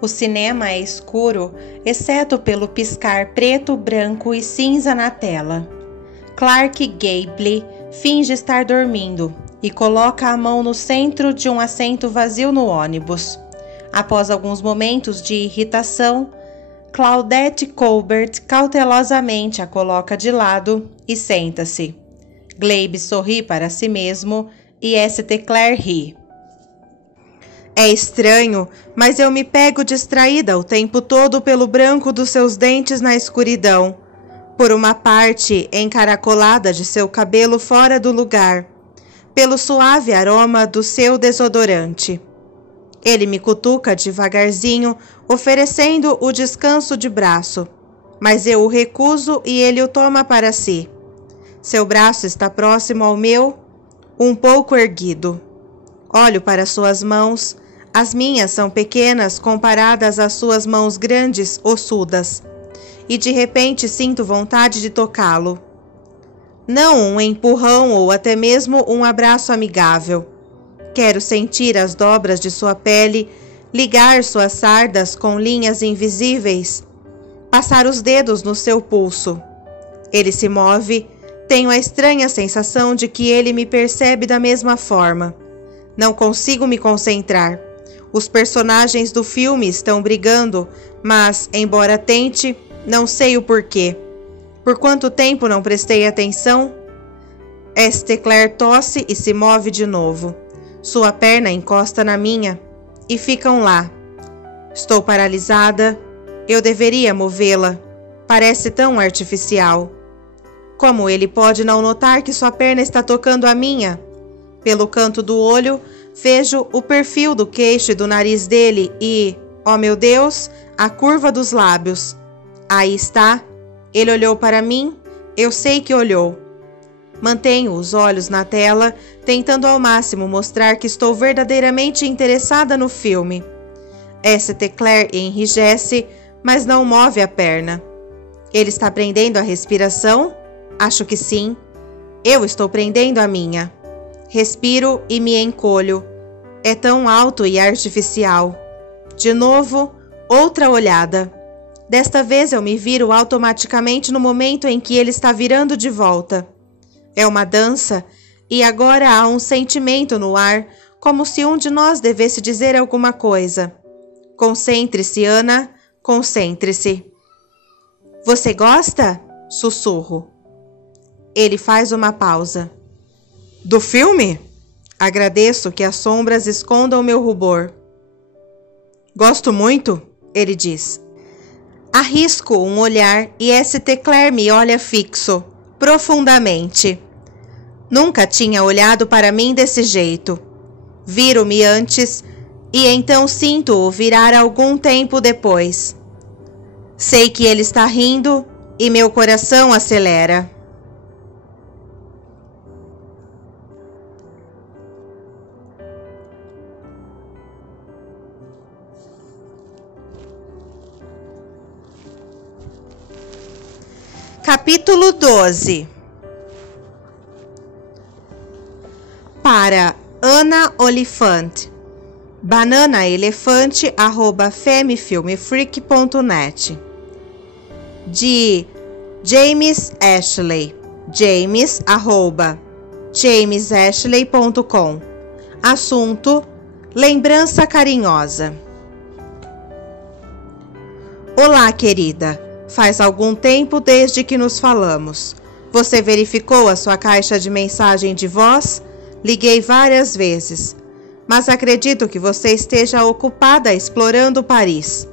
O cinema é escuro, exceto pelo piscar preto, branco e cinza na tela. Clark Gable finge estar dormindo e coloca a mão no centro de um assento vazio no ônibus. Após alguns momentos de irritação, Claudette Colbert cautelosamente a coloca de lado e senta-se. Glabe sorri para si mesmo e Esteclair ri. É estranho, mas eu me pego distraída o tempo todo pelo branco dos seus dentes na escuridão, por uma parte encaracolada de seu cabelo fora do lugar, pelo suave aroma do seu desodorante. Ele me cutuca devagarzinho, oferecendo o descanso de braço, mas eu o recuso e ele o toma para si. Seu braço está próximo ao meu, um pouco erguido. Olho para suas mãos. As minhas são pequenas comparadas às suas mãos grandes, ossudas, e de repente sinto vontade de tocá-lo. Não um empurrão ou até mesmo um abraço amigável. Quero sentir as dobras de sua pele, ligar suas sardas com linhas invisíveis, passar os dedos no seu pulso. Ele se move, tenho a estranha sensação de que ele me percebe da mesma forma. Não consigo me concentrar. Os personagens do filme estão brigando, mas, embora tente, não sei o porquê. Por quanto tempo não prestei atenção? Esteclair tosse e se move de novo. Sua perna encosta na minha e ficam lá. Estou paralisada. Eu deveria movê-la. Parece tão artificial. Como ele pode não notar que sua perna está tocando a minha? Pelo canto do olho, vejo o perfil do queixo e do nariz dele e, oh meu Deus, a curva dos lábios. Aí está. Ele olhou para mim. Eu sei que olhou. Mantenho os olhos na tela, tentando ao máximo mostrar que estou verdadeiramente interessada no filme. Esteclair enrijece, mas não move a perna. Ele está prendendo a respiração? Acho que sim. Eu estou prendendo a minha. Respiro e me encolho. É tão alto e artificial. De novo, outra olhada. Desta vez eu me viro automaticamente no momento em que ele está virando de volta. É uma dança, e agora há um sentimento no ar, como se um de nós devesse dizer alguma coisa. Concentre-se, Ana, concentre-se. Você gosta? Sussurro. Ele faz uma pausa. Do filme? Agradeço que as sombras escondam meu rubor. Gosto muito, ele diz. Arrisco um olhar e St. Clair me olha fixo, profundamente. Nunca tinha olhado para mim desse jeito. Viro-me antes e então sinto-o virar algum tempo depois. Sei que ele está rindo e meu coração acelera. Capítulo 12. Para Ana Oliphant, bananaelefante@femefilmefreak.net. De James Ashley, james@jamesashley.com. Assunto: lembrança carinhosa. Olá, querida. Faz algum tempo desde que nos falamos. Você verificou a sua caixa de mensagem de voz? Liguei várias vezes, mas acredito que você esteja ocupada explorando Paris.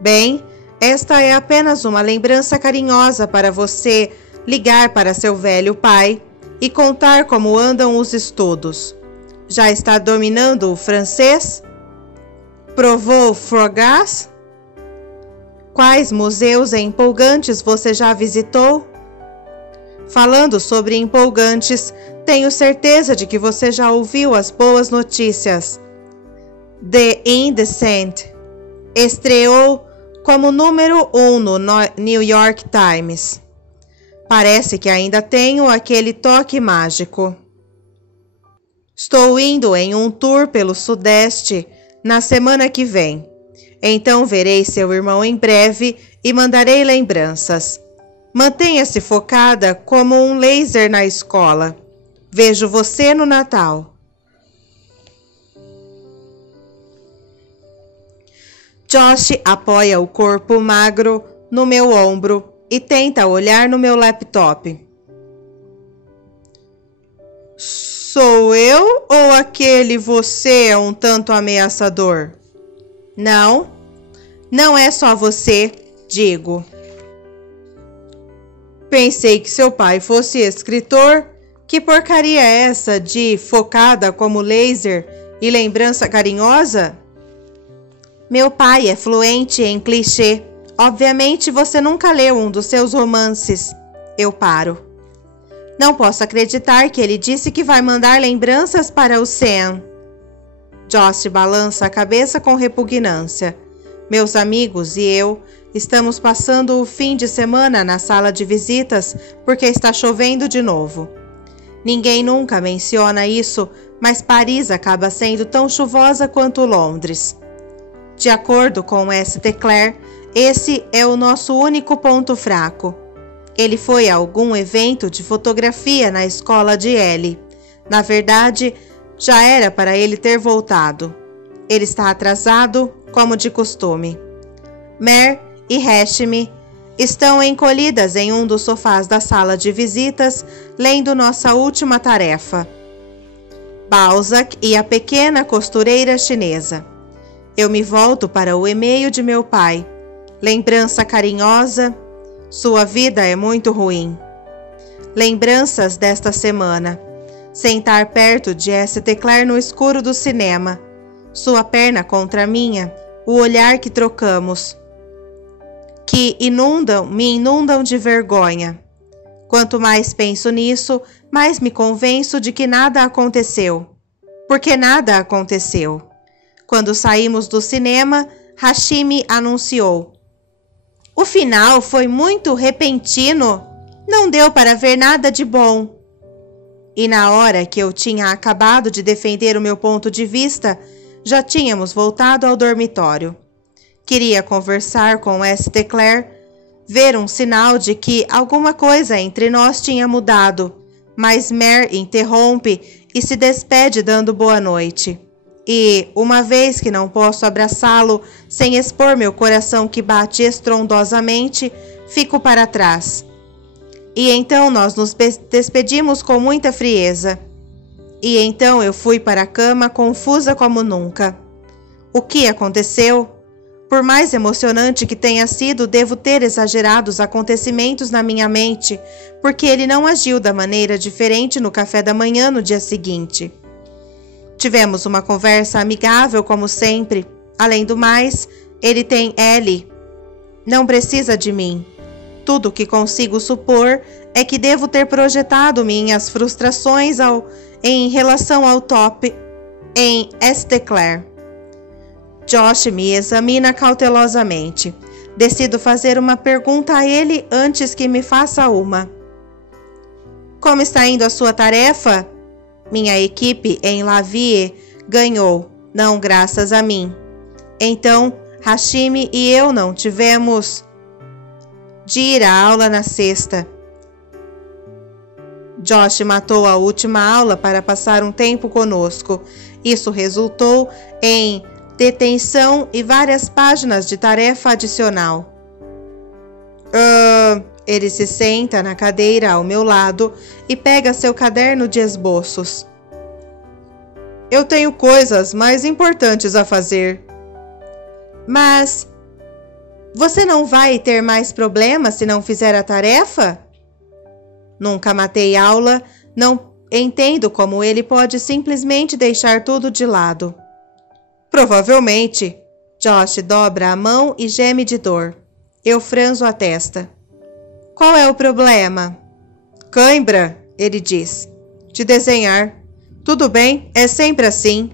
Bem, esta é apenas uma lembrança carinhosa para você ligar para seu velho pai e contar como andam os estudos. Já está dominando o francês? Provou frogás? Quais museus empolgantes você já visitou? Falando sobre empolgantes, tenho certeza de que você já ouviu as boas notícias. The Indecent estreou como número 1 no New York Times. Parece que ainda tenho aquele toque mágico. Estou indo em um tour pelo Sudeste na semana que vem. Então verei seu irmão em breve e mandarei lembranças. Mantenha-se focada como um laser na escola. Vejo você no Natal. Josh apoia o corpo magro no meu ombro e tenta olhar no meu laptop. Sou eu ou aquele você é um tanto ameaçador? Não, não é só você, digo. Pensei que seu pai fosse escritor. Que porcaria é essa de focada como laser e lembrança carinhosa? Meu pai é fluente em clichê. Obviamente você nunca leu um dos seus romances. Eu paro. Não posso acreditar que ele disse que vai mandar lembranças para o Sam. Josh balança a cabeça com repugnância. Meus amigos e eu estamos passando o fim de semana na sala de visitas porque está chovendo de novo. Ninguém nunca menciona isso, mas Paris acaba sendo tão chuvosa quanto Londres. De acordo com St. Clair, esse é o nosso único ponto fraco. Ele foi a algum evento de fotografia na escola de Ellie. Na verdade, já era para ele ter voltado. Ele está atrasado, como de costume. Mer e Hashmi estão encolhidas em um dos sofás da sala de visitas, lendo nossa última tarefa. Balzac e a pequena costureira chinesa. Eu me volto para o e-mail de meu pai. Lembrança carinhosa. Sua vida é muito ruim. Lembranças desta semana. Sentar perto de St. Clair no escuro do cinema. Sua perna contra a minha, o olhar que trocamos. Que me inundam de vergonha. Quanto mais penso nisso, mais me convenço de que nada aconteceu. Porque nada aconteceu. Quando saímos do cinema, Hashimi anunciou. O final foi muito repentino. Não deu para ver nada de bom. E na hora que eu tinha acabado de defender o meu ponto de vista, já tínhamos voltado ao dormitório. Queria conversar com St. Clair, ver um sinal de que alguma coisa entre nós tinha mudado, mas Mer interrompe e se despede dando boa noite. E, uma vez que não posso abraçá-lo sem expor meu coração que bate estrondosamente, fico para trás. E então nós nos despedimos com muita frieza. E então eu fui para a cama confusa como nunca. O que aconteceu? Por mais emocionante que tenha sido, devo ter exagerado os acontecimentos na minha mente, porque ele não agiu da maneira diferente no café da manhã no dia seguinte. Tivemos uma conversa amigável como sempre. Além do mais, ele tem Ellie. Não precisa de mim. Tudo o que consigo supor é que devo ter projetado minhas frustrações em relação ao top em St. Clair. Josh me examina cautelosamente. Decido fazer uma pergunta a ele antes que me faça uma. Como está indo a sua tarefa? Minha equipe em Lavie ganhou, não graças a mim. Então, Hashimi e eu não tivemos de ir à aula na sexta. Josh matou a última aula para passar um tempo conosco. Isso resultou em detenção e várias páginas de tarefa adicional. Ele se senta na cadeira ao meu lado e pega seu caderno de esboços. Eu tenho coisas mais importantes a fazer. Mas você não vai ter mais problemas se não fizer a tarefa? Nunca matei aula, não entendo como ele pode simplesmente deixar tudo de lado. Provavelmente. Josh dobra a mão e geme de dor. Eu franzo a testa. Qual é o problema? Cãibra, ele diz. De desenhar. Tudo bem, é sempre assim.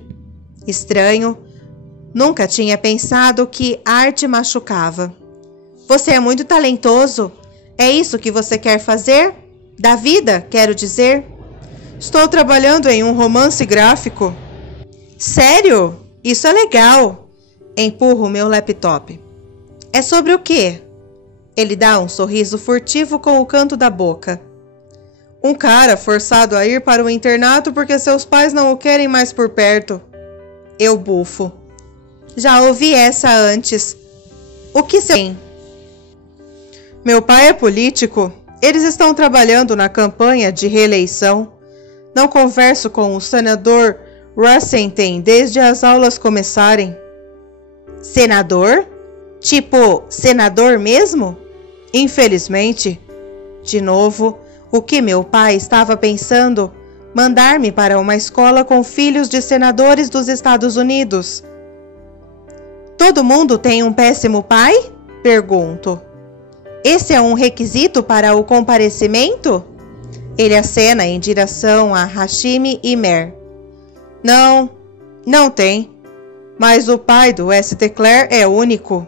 Estranho. Nunca tinha pensado que arte machucava. Você é muito talentoso. É isso que você quer fazer? Da vida, quero dizer. Estou trabalhando em um romance gráfico. Sério? Isso é legal. Empurro meu laptop. É sobre o quê? Ele dá um sorriso furtivo com o canto da boca. Um cara forçado a ir para o internato porque seus pais não o querem mais por perto. Eu bufo. Já ouvi essa antes. O que você tem? Meu pai é político. Eles estão trabalhando na campanha de reeleição. Não converso com o senador Rosenthal desde as aulas começarem. Senador? Tipo, senador mesmo? Infelizmente. De novo, o que meu pai estava pensando? Mandar-me para uma escola com filhos de senadores dos Estados Unidos. Todo mundo tem um péssimo pai? Pergunto. Esse é um requisito para o comparecimento? Ele acena em direção a Hashimi e Mer. Não tem. Mas o pai do St. Clair é único.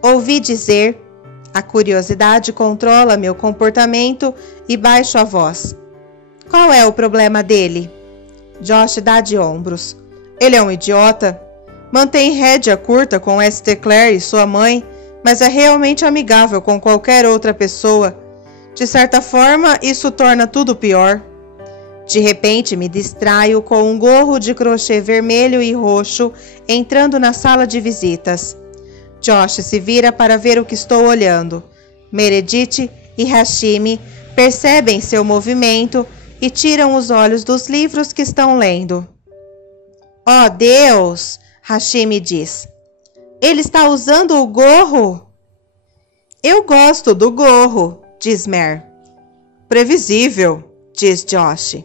Ouvi dizer. A curiosidade controla meu comportamento e baixo a voz. Qual é o problema dele? Josh dá de ombros. Ele é um idiota. Mantém rédea curta com St. Clair e sua mãe, mas é realmente amigável com qualquer outra pessoa. De certa forma, isso torna tudo pior. De repente, me distraio com um gorro de crochê vermelho e roxo entrando na sala de visitas. Josh se vira para ver o que estou olhando. Meredith e Hashimi percebem seu movimento e tiram os olhos dos livros que estão lendo. Oh, Deus! Hashimi diz. Ele está usando o gorro? Eu gosto do gorro, diz Mer. Previsível, diz Josh.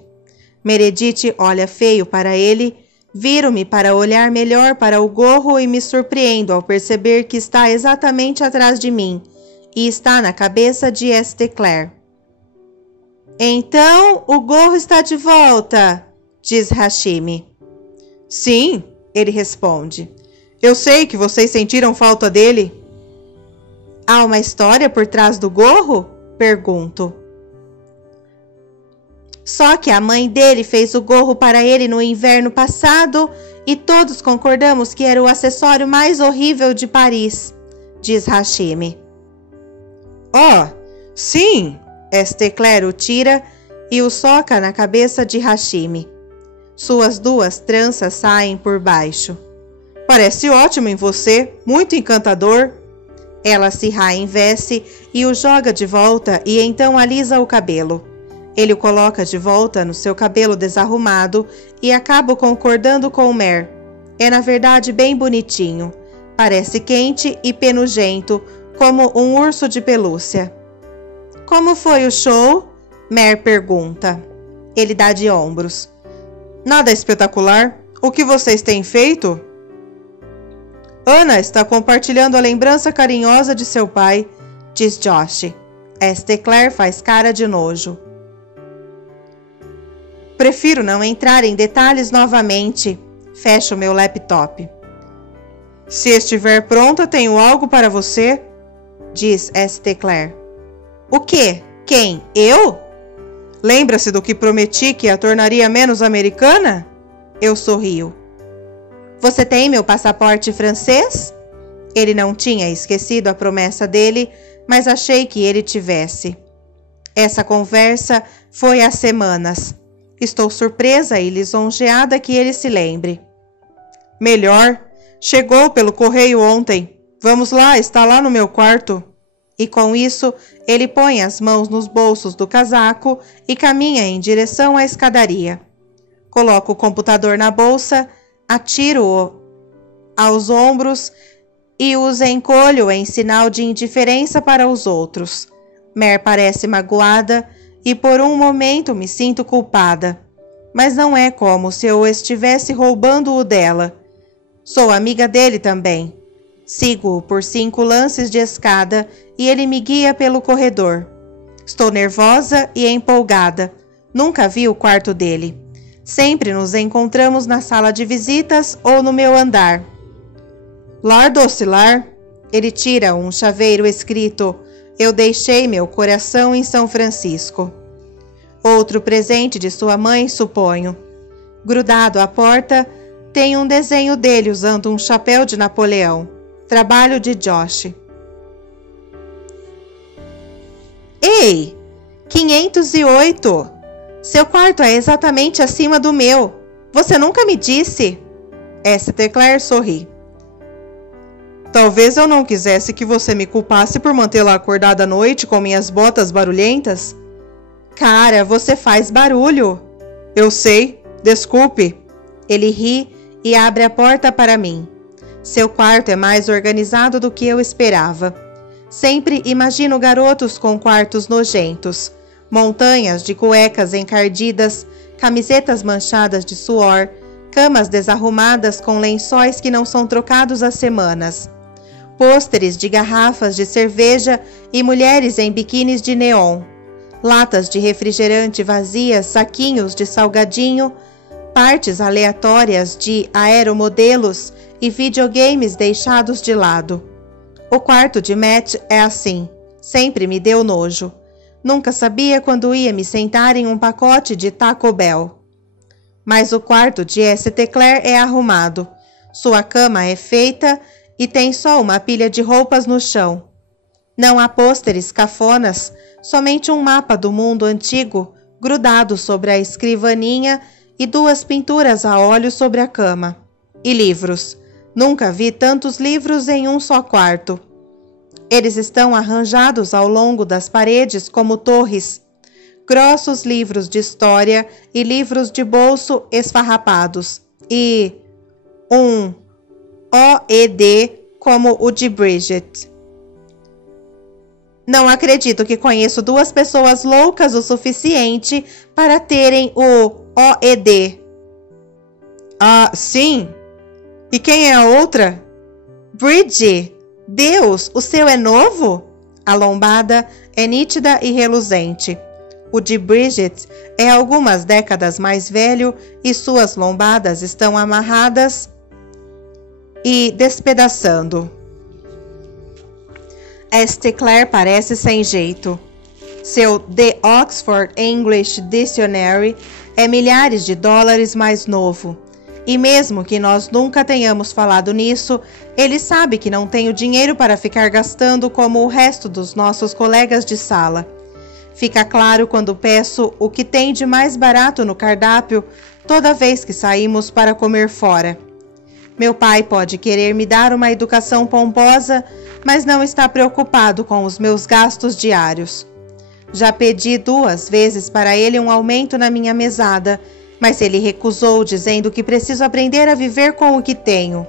Meredith olha feio para ele. Viro-me para olhar melhor para o gorro e me surpreendo ao perceber que está exatamente atrás de mim e está na cabeça de St. Clair. Então, o gorro está de volta, diz Hashimi. Sim, ele responde. Eu sei que vocês sentiram falta dele. Há uma história por trás do gorro? Pergunto. Só que a mãe dele fez o gorro para ele no inverno passado e todos concordamos que era o acessório mais horrível de Paris, diz Hashimi. Oh, sim! Esteclair o tira e o soca na cabeça de Hashimi. Suas duas tranças saem por baixo. Parece ótimo em você, muito encantador. Ela se reinveste e o joga de volta e então alisa o cabelo. Ele o coloca de volta no seu cabelo desarrumado e acaba concordando com Mer. É na verdade bem bonitinho. Parece quente e penugento, como um urso de pelúcia. Como foi o show? Mer pergunta. Ele dá de ombros. Nada espetacular. O que vocês têm feito? Ana está compartilhando a lembrança carinhosa de seu pai, diz Josh. Esteclair faz cara de nojo. Prefiro não entrar em detalhes novamente. Fecho meu laptop. Se estiver pronta, tenho algo para você, diz Esteclair. O quê? Quem? Eu? Lembra-se do que prometi que a tornaria menos americana? Eu sorrio. Você tem meu passaporte francês? Ele não tinha esquecido a promessa dele, mas achei que ele tivesse. Essa conversa foi há semanas. Estou surpresa e lisonjeada que ele se lembre. Melhor. Chegou pelo correio ontem. Vamos lá, está lá no meu quarto. E com isso, ele põe as mãos nos bolsos do casaco e caminha em direção à escadaria. Coloco o computador na bolsa, atiro-o aos ombros e os encolho em sinal de indiferença para os outros. Mer parece magoada e por um momento me sinto culpada. Mas não é como se eu estivesse roubando o dela. Sou amiga dele também. Sigo-o por 5 lances de escada e ele me guia pelo corredor. Estou nervosa e empolgada. Nunca vi o quarto dele. Sempre nos encontramos na sala de visitas ou no meu andar. Lar do Oscilar. Ele tira um chaveiro escrito: Eu deixei meu coração em São Francisco. Outro presente de sua mãe, suponho. Grudado à porta, tem um desenho dele usando um chapéu de Napoleão. Trabalho de Josh. Ei! 508! Seu quarto é exatamente acima do meu. Você nunca me disse. Esteclair sorri. Talvez eu não quisesse que você me culpasse por mantê-la acordada à noite com minhas botas barulhentas. Cara, você faz barulho. Eu sei. Desculpe. Ele ri e abre a porta para mim. Seu quarto é mais organizado do que eu esperava. Sempre imagino garotos com quartos nojentos. Montanhas de cuecas encardidas, camisetas manchadas de suor, camas desarrumadas com lençóis que não são trocados há semanas, pôsteres de garrafas de cerveja e mulheres em biquínis de neon, latas de refrigerante vazias, saquinhos de salgadinho, partes aleatórias de aeromodelos e videogames deixados de lado. O quarto de Matt é assim, sempre me deu nojo. Nunca sabia quando ia me sentar em um pacote de Taco Bell. Mas o quarto de Esteclair é arrumado. Sua cama é feita e tem só uma pilha de roupas no chão. Não há pôsteres cafonas, somente um mapa do mundo antigo grudado sobre a escrivaninha e 2 pinturas a óleo sobre a cama. E livros. Nunca vi tantos livros em um só quarto. Eles estão arranjados ao longo das paredes como torres. Grossos livros de história e livros de bolso esfarrapados. E um OED como o de Bridget. Não acredito que conheço 2 pessoas loucas o suficiente para terem o OED. Ah, sim. E quem é a outra? Bridget. Deus, o seu é novo? A lombada é nítida e reluzente. O de Bridget é algumas décadas mais velho e suas lombadas estão amarradas e despedaçando. Esteclair parece sem jeito. Seu The Oxford English Dictionary é milhares de dólares mais novo. E mesmo que nós nunca tenhamos falado nisso, ele sabe que não tenho dinheiro para ficar gastando como o resto dos nossos colegas de sala. Fica claro quando peço o que tem de mais barato no cardápio toda vez que saímos para comer fora. Meu pai pode querer me dar uma educação pomposa, mas não está preocupado com os meus gastos diários. Já pedi 2 vezes para ele um aumento na minha mesada, mas ele recusou, dizendo que preciso aprender a viver com o que tenho.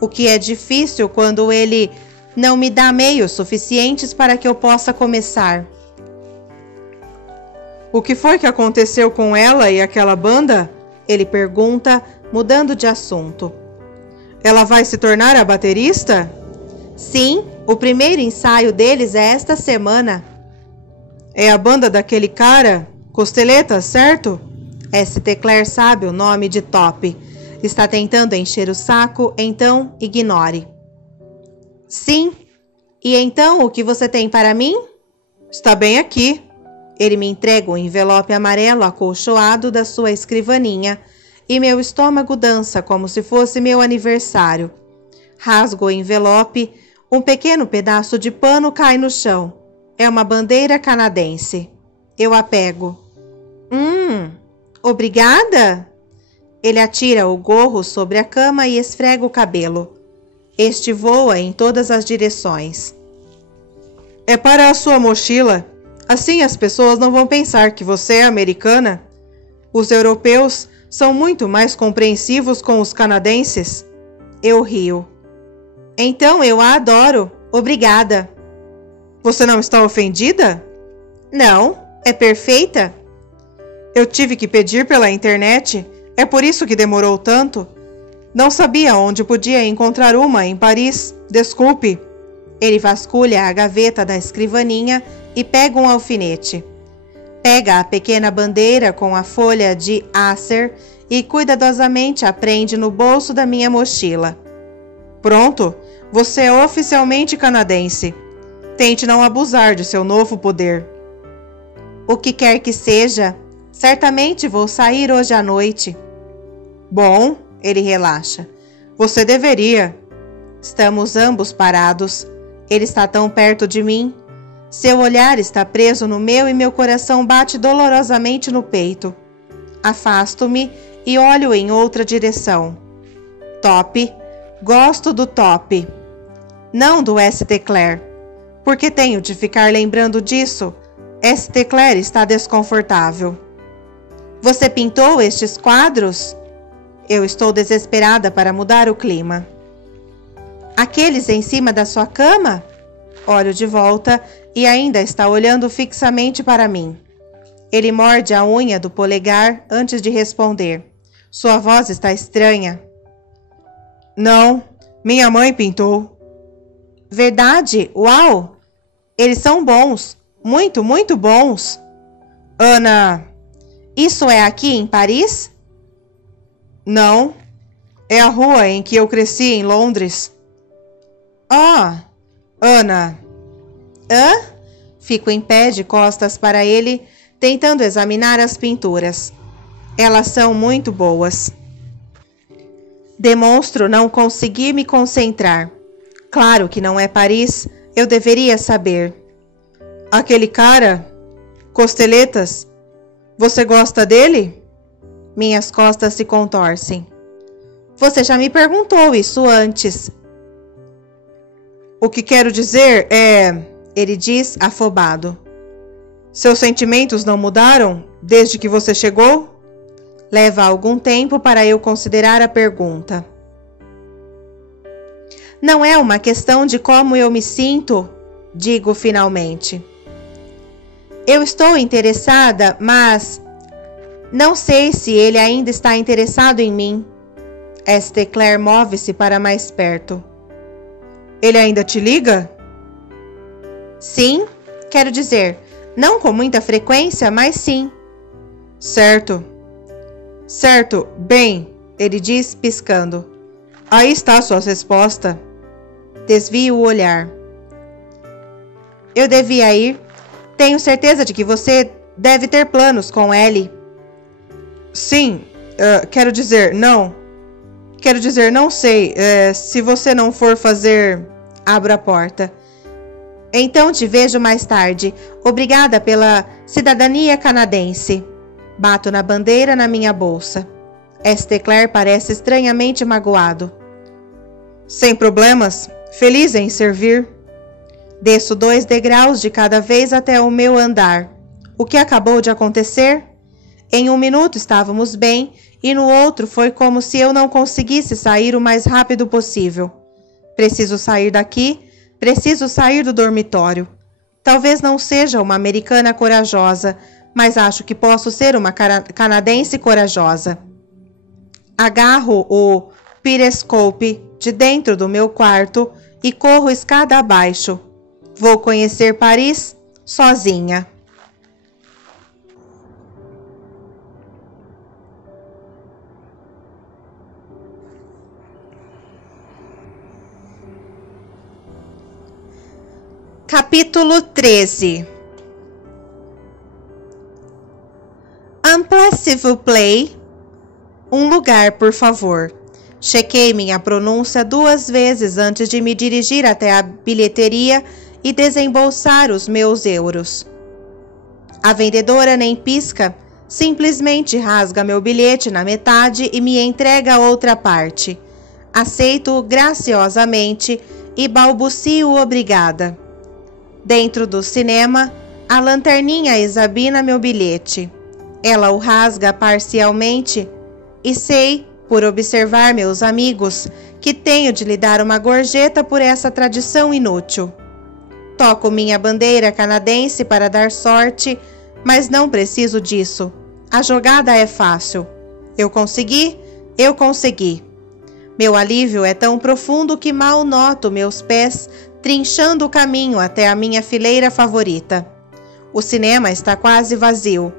O que é difícil quando ele não me dá meios suficientes para que eu possa começar. O que foi que aconteceu com ela e aquela banda? Ele pergunta, mudando de assunto. Ela vai se tornar a baterista? Sim, o primeiro ensaio deles é esta semana. É a banda daquele cara? Costeleta, certo? St. Clair sabe o nome de Top. Está tentando encher o saco, então ignore. Sim. E então, o que você tem para mim? Está bem aqui. Ele me entrega um envelope amarelo acolchoado da sua escrivaninha e meu estômago dança como se fosse meu aniversário. Rasgo o envelope, um pequeno pedaço de pano cai no chão. É uma bandeira canadense. Eu a pego. Obrigada? Ele atira o gorro sobre a cama e esfrega o cabelo. Este voa em todas as direções. É para a sua mochila. Assim as pessoas não vão pensar que você é americana. Os europeus são muito mais compreensivos com os canadenses. Eu rio. Então eu a adoro. Obrigada. Você não está ofendida? Não, é perfeita. Eu tive que pedir pela internet. É por isso que demorou tanto. Não sabia onde podia encontrar uma em Paris. Desculpe. Ele vasculha a gaveta da escrivaninha e pega um alfinete. Pega a pequena bandeira com a folha de Acer e cuidadosamente a prende no bolso da minha mochila. Pronto, você é oficialmente canadense. Tente não abusar de seu novo poder. O que quer que seja, certamente vou sair hoje à noite. Bom, ele relaxa. Você deveria. Estamos ambos parados. Ele está tão perto de mim. Seu olhar está preso no meu e meu coração bate dolorosamente no peito. Afasto-me e olho em outra direção. Top. Gosto do Top. Não do St. Clair. Por que tenho de ficar lembrando disso? St. Clair está desconfortável. Você pintou estes quadros? Eu estou desesperada para mudar o clima. Aqueles em cima da sua cama? Olho de volta e ainda está olhando fixamente para mim. Ele morde a unha do polegar antes de responder. Sua voz está estranha. Não, minha mãe pintou. Verdade? Uau! Eles são bons. Muito, muito bons. Ana... Isso é aqui em Paris? Não. É a rua em que eu cresci em Londres. Ana... Hã? Fico em pé de costas para ele, tentando examinar as pinturas. Elas são muito boas. Demonstro não conseguir me concentrar. Claro que não é Paris, eu deveria saber. Aquele cara? Costeletas? Você gosta dele? Minhas costas se contorcem. Você já me perguntou isso antes. O que quero dizer é... Ele diz afobado. Seus sentimentos não mudaram desde que você chegou? Leva algum tempo para eu considerar a pergunta. Não é uma questão de como eu me sinto, digo finalmente. Eu estou interessada, mas não sei se ele ainda está interessado em mim. St. Clair move-se para mais perto. Ele ainda te liga? Sim, quero dizer, não com muita frequência, mas sim. Certo. Certo, bem, ele diz piscando. Aí está sua resposta. Desvio o olhar. Eu devia ir. Tenho certeza de que você deve ter planos com Ellie. Sim, quero dizer, não sei. Se você não for fazer... Abro a porta. Então te vejo mais tarde. Obrigada pela cidadania canadense. Bato na bandeira na minha bolsa. Esteclair parece estranhamente magoado. Sem problemas. Feliz em servir. Desço 2 degraus de cada vez até o meu andar. O que acabou de acontecer? Em 1 minuto estávamos bem, e no outro foi como se eu não conseguisse sair o mais rápido possível. Preciso sair daqui, preciso sair do dormitório. Talvez não seja uma americana corajosa, mas acho que posso ser uma canadense corajosa. Agarro o periscope de dentro do meu quarto e corro escada abaixo. Vou conhecer Paris sozinha. Capítulo 13. Un place, s'il vous plaît. Um lugar, por favor. Chequei minha pronúncia 2 vezes antes de me dirigir até a bilheteria e desembolsar os meus euros. A vendedora nem pisca, simplesmente rasga meu bilhete na metade e me entrega a outra parte. Aceito graciosamente e balbucio obrigada. Dentro do cinema, a lanterninha examina meu bilhete. Ela o rasga parcialmente e sei, por observar meus amigos, que tenho de lhe dar uma gorjeta por essa tradição inútil. Toco minha bandeira canadense para dar sorte, mas não preciso disso. A jogada é fácil. Eu consegui. Meu alívio é tão profundo que mal noto meus pés trinchando o caminho até a minha fileira favorita. O cinema está quase vazio.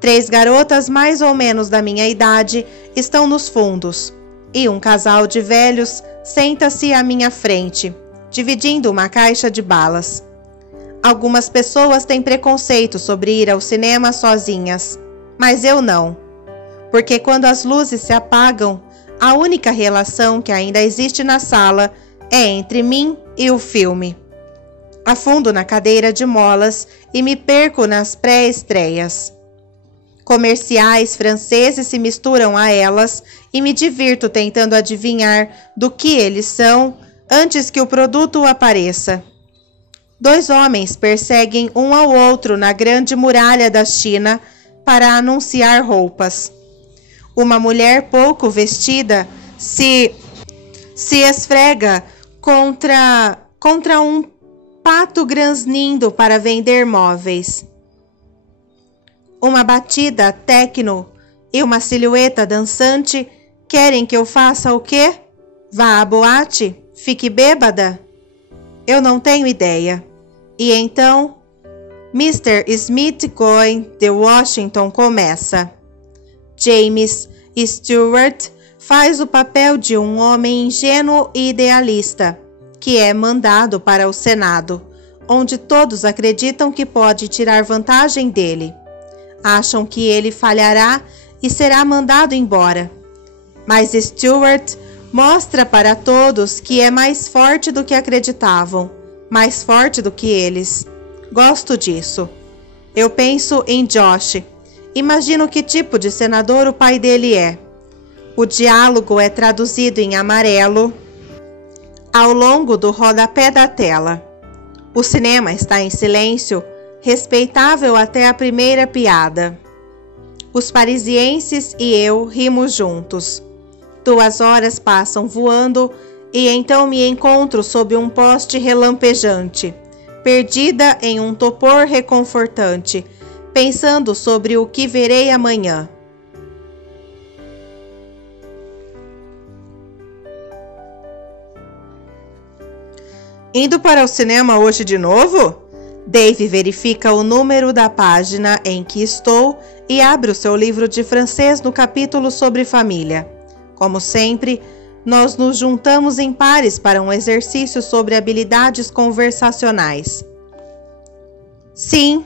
3 garotas mais ou menos da minha idade estão nos fundos, e um casal de velhos senta-se à minha frente, dividindo uma caixa de balas. Algumas pessoas têm preconceito sobre ir ao cinema sozinhas, mas eu não, porque quando as luzes se apagam, a única relação que ainda existe na sala é entre mim e o filme. Afundo na cadeira de molas e me perco nas pré-estreias. Comerciais franceses se misturam a elas e me divirto tentando adivinhar do que eles são antes que o produto apareça. 2 homens perseguem um ao outro na grande muralha da China para anunciar roupas. Uma mulher pouco vestida se esfrega contra um pato grasnindo para vender móveis. Uma batida techno e uma silhueta dançante querem que eu faça o quê? Vá à boate? Fique bêbada? Eu não tenho ideia. E então, Mr. Smith Going de Washington começa. James Stewart faz o papel de um homem ingênuo e idealista, que é mandado para o Senado, onde todos acreditam que pode tirar vantagem dele. Acham que ele falhará e será mandado embora. Mas Stewart mostra para todos que é mais forte do que acreditavam, mais forte do que eles. Gosto disso. Eu penso em Josh. Imagino que tipo de senador o pai dele é. O diálogo é traduzido em amarelo ao longo do rodapé da tela. O cinema está em silêncio, respeitável até a primeira piada. Os parisienses e eu rimos juntos. 2 horas passam voando e então me encontro sob um poste relampejante, perdida em um topor reconfortante, pensando sobre o que verei amanhã. Indo para o cinema hoje de novo? Dave verifica o número da página em que estou e abre o seu livro de francês no capítulo sobre família. Como sempre, nós nos juntamos em pares para um exercício sobre habilidades conversacionais. Sim,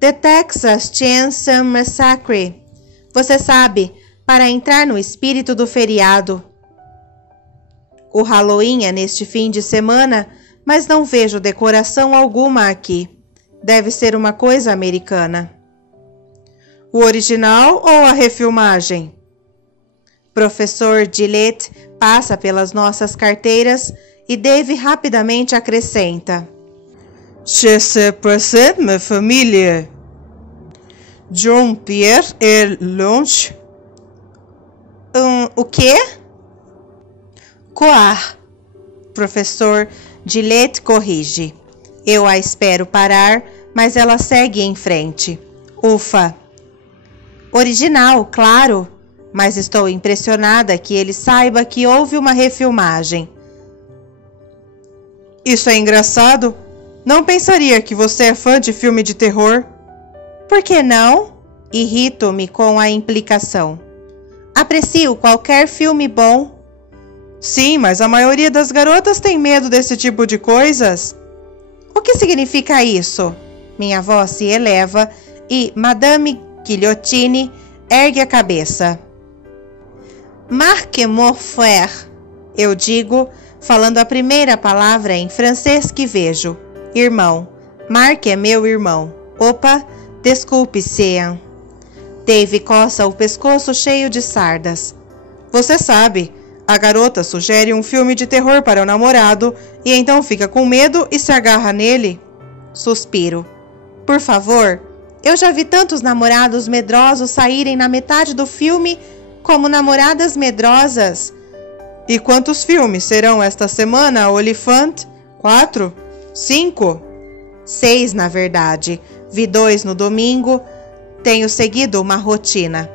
The Texas Chainsaw Massacre. Você sabe, para entrar no espírito do feriado. O Halloween é neste fim de semana, mas não vejo decoração alguma aqui. Deve ser uma coisa americana. O original ou a refilmagem? Professor Gillette passa pelas nossas carteiras e Dave rapidamente acrescenta. Je sais presque ma famille. Jean-Pierre et Longe. O quê? Coar. Professor Gillette corrige. Eu a espero parar, mas ela segue em frente. Ufa. Original, claro, mas estou impressionada que ele saiba que houve uma refilmagem. Isso é engraçado. Não pensaria que você é fã de filme de terror. Por que não? Irrito-me com a implicação. Aprecio qualquer filme bom. Sim, mas a maioria das garotas tem medo desse tipo de coisas. O que significa isso? Minha voz se eleva e Madame Guillotine ergue a cabeça. Marque mon frère, eu digo, falando a primeira palavra em francês que vejo. Irmão. Mark é meu irmão. Opa, desculpe, Sean. Dave coça o pescoço cheio de sardas. Você sabe, a garota sugere um filme de terror para o namorado e então fica com medo e se agarra nele. Suspiro. Por favor, eu já vi tantos namorados medrosos saírem na metade do filme como namoradas medrosas. E quantos filmes serão esta semana, Olifant? 4? 5? 6, na verdade. Vi 2 no domingo. Tenho seguido uma rotina.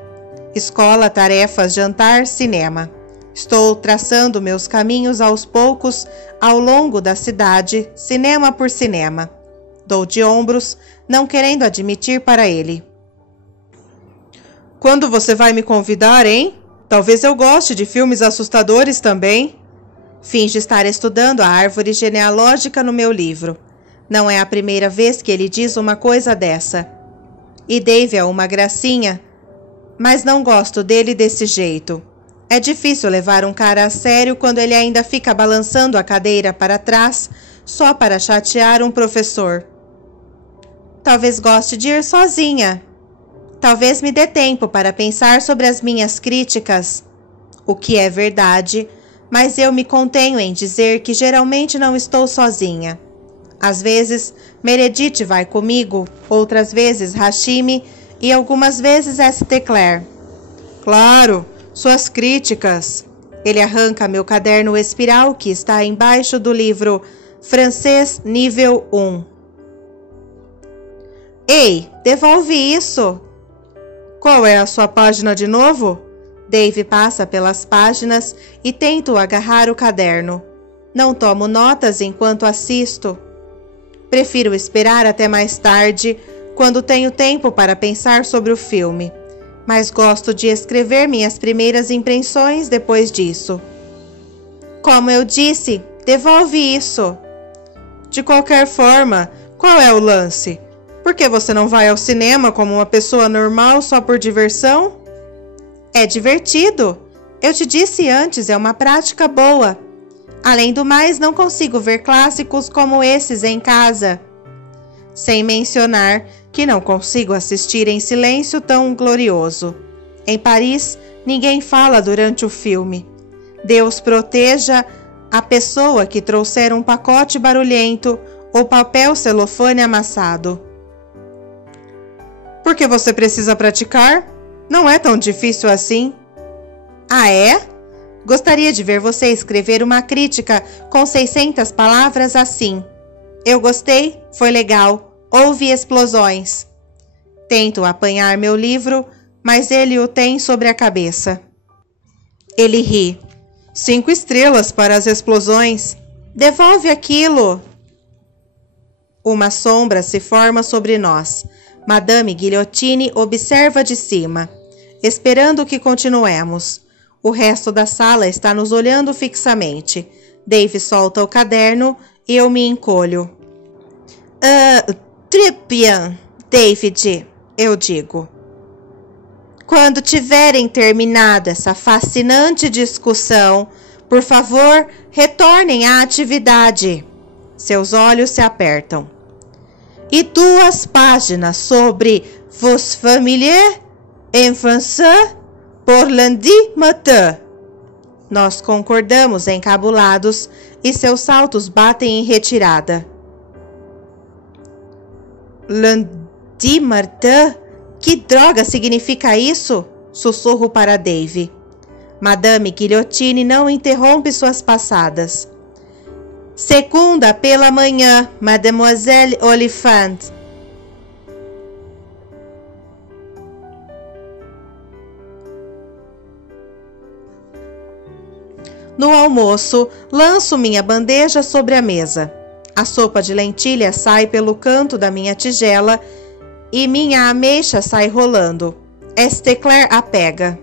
Escola, tarefas, jantar, cinema. Estou traçando meus caminhos aos poucos ao longo da cidade, cinema por cinema. Dou de ombros, não querendo admitir para ele. Quando você vai me convidar, hein? Talvez eu goste de filmes assustadores também. Finge estar estudando a árvore genealógica no meu livro. Não é a primeira vez que ele diz uma coisa dessa. E Dave é uma gracinha, mas não gosto dele desse jeito. É difícil levar um cara a sério quando ele ainda fica balançando a cadeira para trás só para chatear um professor. Talvez goste de ir sozinha. Talvez me dê tempo para pensar sobre as minhas críticas, o que é verdade, mas eu me contenho em dizer que geralmente não estou sozinha. Às vezes, Meredith vai comigo, outras vezes Hashimi e algumas vezes St. Clair. Claro, suas críticas. Ele arranca meu caderno espiral que está embaixo do livro Francês Nível 1. Ei, devolve isso! Qual é a sua página de novo? Dave passa pelas páginas e tento agarrar o caderno. Não tomo notas enquanto assisto. Prefiro esperar até mais tarde, quando tenho tempo para pensar sobre o filme. Mas gosto de escrever minhas primeiras impressões depois disso. Como eu disse, devolve isso. De qualquer forma, qual é o lance? Por que você não vai ao cinema como uma pessoa normal só por diversão? É divertido. Eu te disse antes, é uma prática boa. Além do mais, não consigo ver clássicos como esses em casa. Sem mencionar que não consigo assistir em silêncio tão glorioso. Em Paris, ninguém fala durante o filme. Deus proteja a pessoa que trouxer um pacote barulhento ou papel celofane amassado. Porque você precisa praticar? Não é tão difícil assim. Ah, é? Gostaria de ver você escrever uma crítica com 600 palavras assim. Eu gostei, foi legal, houve explosões. Tento apanhar meu livro, mas ele o tem sobre a cabeça. Ele ri. 5 estrelas para as explosões. Devolve aquilo. Uma sombra se forma sobre nós. Madame Guillotine observa de cima, esperando que continuemos. O resto da sala está nos olhando fixamente. Dave solta o caderno e eu me encolho. Très bien, David, eu digo. Quando tiverem terminado essa fascinante discussão, por favor, retornem à atividade. Seus olhos se apertam. E 2 páginas sobre vos familiers en français pour lundi matin. Nós concordamos encabulados e seus saltos batem em retirada. Lundi matin? Que droga significa isso? Sussurro para Dave. Madame Guillotine não interrompe suas passadas. Segunda pela manhã, Mademoiselle Oliphant. No almoço, lanço minha bandeja sobre a mesa. A sopa de lentilha sai pelo canto da minha tigela e minha ameixa sai rolando. Esteclair a pega.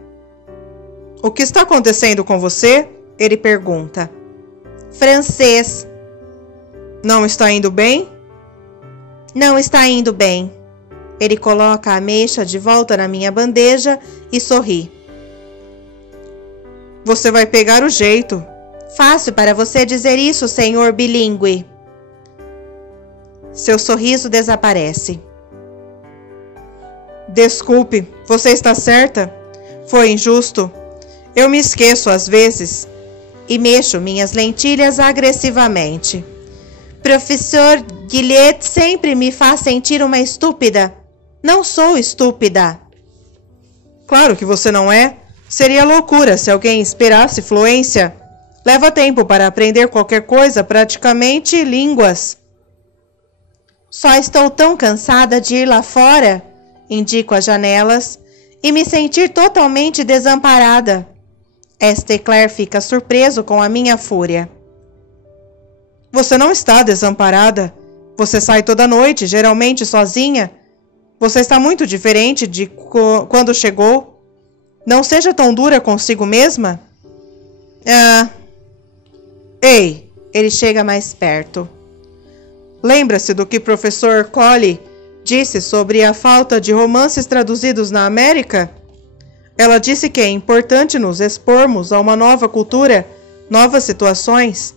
O que está acontecendo com você? Ele pergunta. Francês. Não está indo bem? Não está indo bem. Ele coloca a ameixa de volta na minha bandeja e sorri. Você vai pegar o jeito. Fácil para você dizer isso, senhor bilíngue. Seu sorriso desaparece. Desculpe, você está certa? Foi injusto. Eu me esqueço às vezes. E mexo minhas lentilhas agressivamente. Professor Guillet sempre me faz sentir uma estúpida. Não sou estúpida. Claro que você não é. Seria loucura se alguém esperasse fluência. Leva tempo para aprender qualquer coisa, praticamente línguas. Só estou tão cansada de ir lá fora, indico as janelas, e me sentir totalmente desamparada. Esteclair fica surpreso com a minha fúria. Você não está desamparada. Você sai toda noite, geralmente sozinha. Você está muito diferente de quando chegou. Não seja tão dura consigo mesma. Ei, ele chega mais perto. Lembra-se do que o professor Collie disse sobre a falta de romances traduzidos na América? Ela disse que é importante nos expormos a uma nova cultura, novas situações.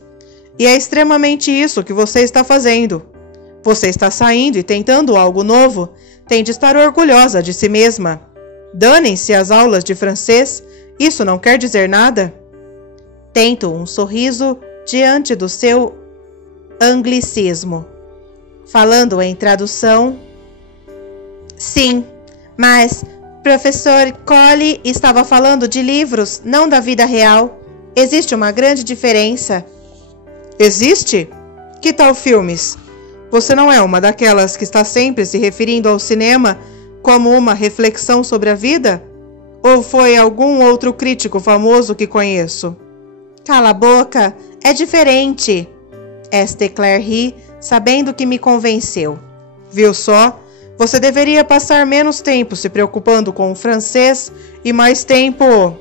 E é extremamente isso que você está fazendo. Você está saindo e tentando algo novo. Tem de estar orgulhosa de si mesma. Danem-se as aulas de francês. Isso não quer dizer nada. Tento um sorriso diante do seu anglicismo. Falando em tradução. Sim, mas professor Collie estava falando de livros, não da vida real. Existe uma grande diferença. Existe? Que tal filmes? Você não é uma daquelas que está sempre se referindo ao cinema como uma reflexão sobre a vida? Ou foi algum outro crítico famoso que conheço? Cala a boca, é diferente. Esteclair ri, sabendo que me convenceu. Viu só? Você deveria passar menos tempo se preocupando com o francês e mais tempo...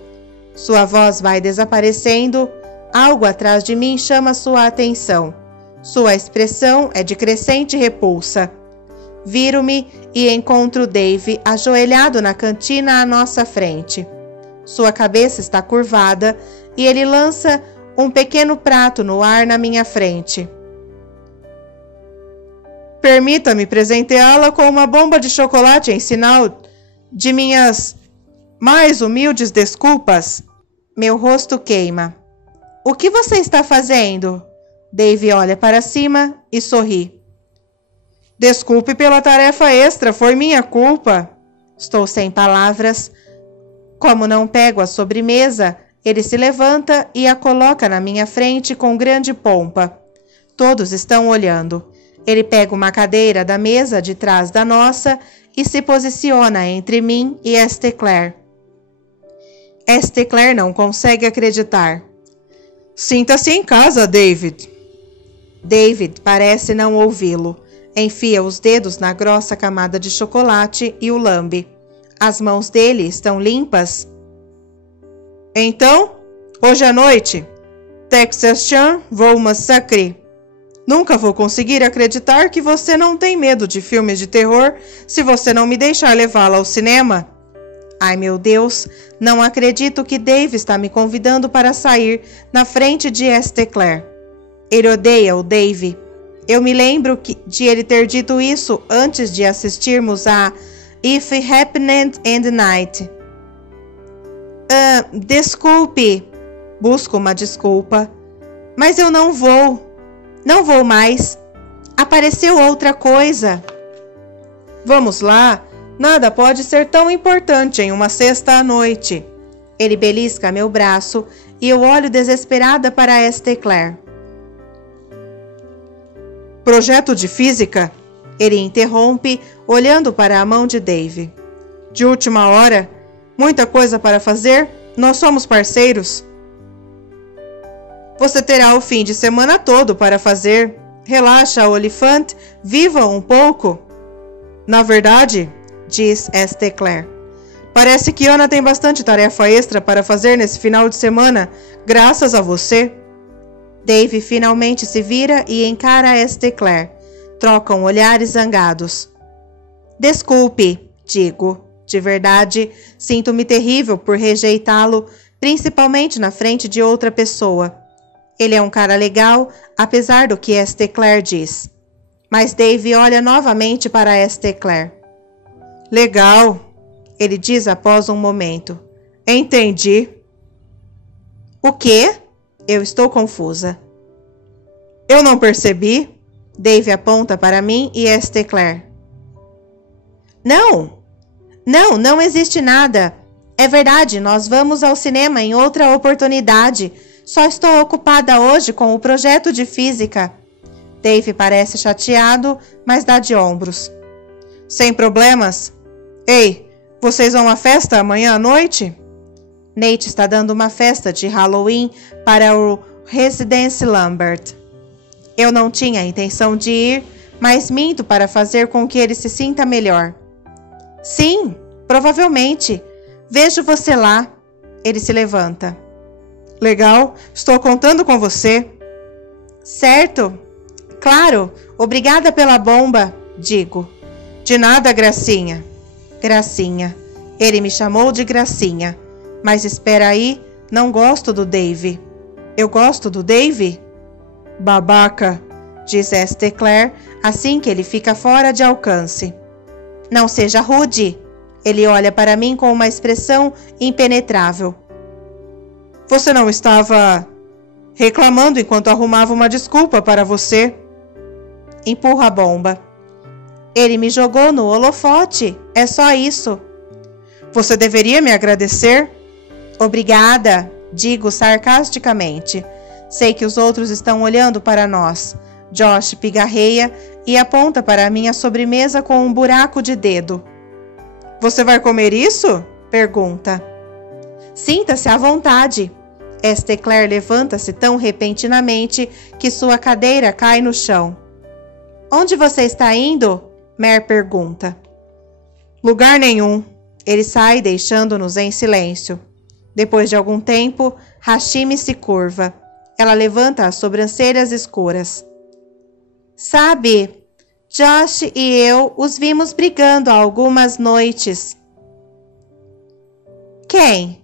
Sua voz vai desaparecendo. Algo atrás de mim chama sua atenção. Sua expressão é de crescente repulsa. Viro-me e encontro Dave ajoelhado na cantina à nossa frente. Sua cabeça está curvada e ele lança um pequeno prato no ar na minha frente. Permita-me presenteá-la com uma bomba de chocolate em sinal de minhas mais humildes desculpas. Meu rosto queima. O que você está fazendo? Dave olha para cima e sorri. Desculpe pela tarefa extra, foi minha culpa. Estou sem palavras. Como não pego a sobremesa, ele se levanta e a coloca na minha frente com grande pompa. Todos estão olhando. Ele pega uma cadeira da mesa de trás da nossa e se posiciona entre mim e Esteclair. Esteclair não consegue acreditar. Sinta-se em casa, David. David parece não ouvi-lo. Enfia os dedos na grossa camada de chocolate e o lambe. As mãos dele estão limpas. Então, hoje à noite, Texas Chan vou massacre. Nunca vou conseguir acreditar que você não tem medo de filmes de terror se você não me deixar levá-la ao cinema. Ai, meu Deus, não acredito que Dave está me convidando para sair na frente de Esther. Ele odeia o Dave. Eu me lembro de ele ter dito isso antes de assistirmos a If It Happened in the Night. Desculpe. Busco uma desculpa. Mas eu não vou. Não vou mais. Apareceu outra coisa. Vamos lá. Nada pode ser tão importante em uma sexta à noite. Ele belisca meu braço e eu olho desesperada para Esther. Projeto de física? Ele interrompe, olhando para a mão de Dave. De última hora? Muita coisa para fazer? Nós somos parceiros. Você terá o fim de semana todo para fazer. Relaxa, Oliphant, viva um pouco. Na verdade, diz Esther, parece que Ana tem bastante tarefa extra para fazer nesse final de semana, graças a você. Dave finalmente se vira e encara Esther. Trocam olhares zangados. Desculpe, digo. De verdade, sinto-me terrível por rejeitá-lo, principalmente na frente de outra pessoa. Ele é um cara legal, apesar do que Esther diz. Mas Dave olha novamente para Esther. Legal, ele diz após um momento. Entendi. O quê? Eu estou confusa. Eu não percebi. Dave aponta para mim e Esther. Não existe nada. É verdade, nós vamos ao cinema em outra oportunidade. Só estou ocupada hoje com o projeto de física. Dave parece chateado, mas dá de ombros. Sem problemas? Ei, vocês vão à festa amanhã à noite? Nate está dando uma festa de Halloween para o Residence Lambert. Eu não tinha a intenção de ir, mas minto para fazer com que ele se sinta melhor. Sim, provavelmente. Vejo você lá. Ele se levanta. Legal, estou contando com você. Certo. Claro, obrigada pela bomba, digo. De nada, Gracinha. Gracinha. Ele me chamou de Gracinha. Mas espera aí, não gosto do Dave. Eu gosto do Dave? Babaca, diz Esther assim que ele fica fora de alcance. Não seja rude. Ele olha para mim com uma expressão impenetrável. Você não estava reclamando enquanto arrumava uma desculpa para você? Empurra a bomba. Ele me jogou no holofote. É só isso. Você deveria me agradecer? Obrigada, digo sarcasticamente. Sei que os outros estão olhando para nós. Josh pigarreia e aponta para a minha sobremesa com um buraco de dedo. Você vai comer isso? Pergunta. Sinta-se à vontade. Esther levanta-se tão repentinamente que sua cadeira cai no chão. Onde você está indo? Mare pergunta. Lugar nenhum. Ele sai deixando-nos em silêncio. Depois de algum tempo, Hashimi se curva. Ela levanta as sobrancelhas escuras. Sabe, Josh e eu os vimos brigando há algumas noites. Quem?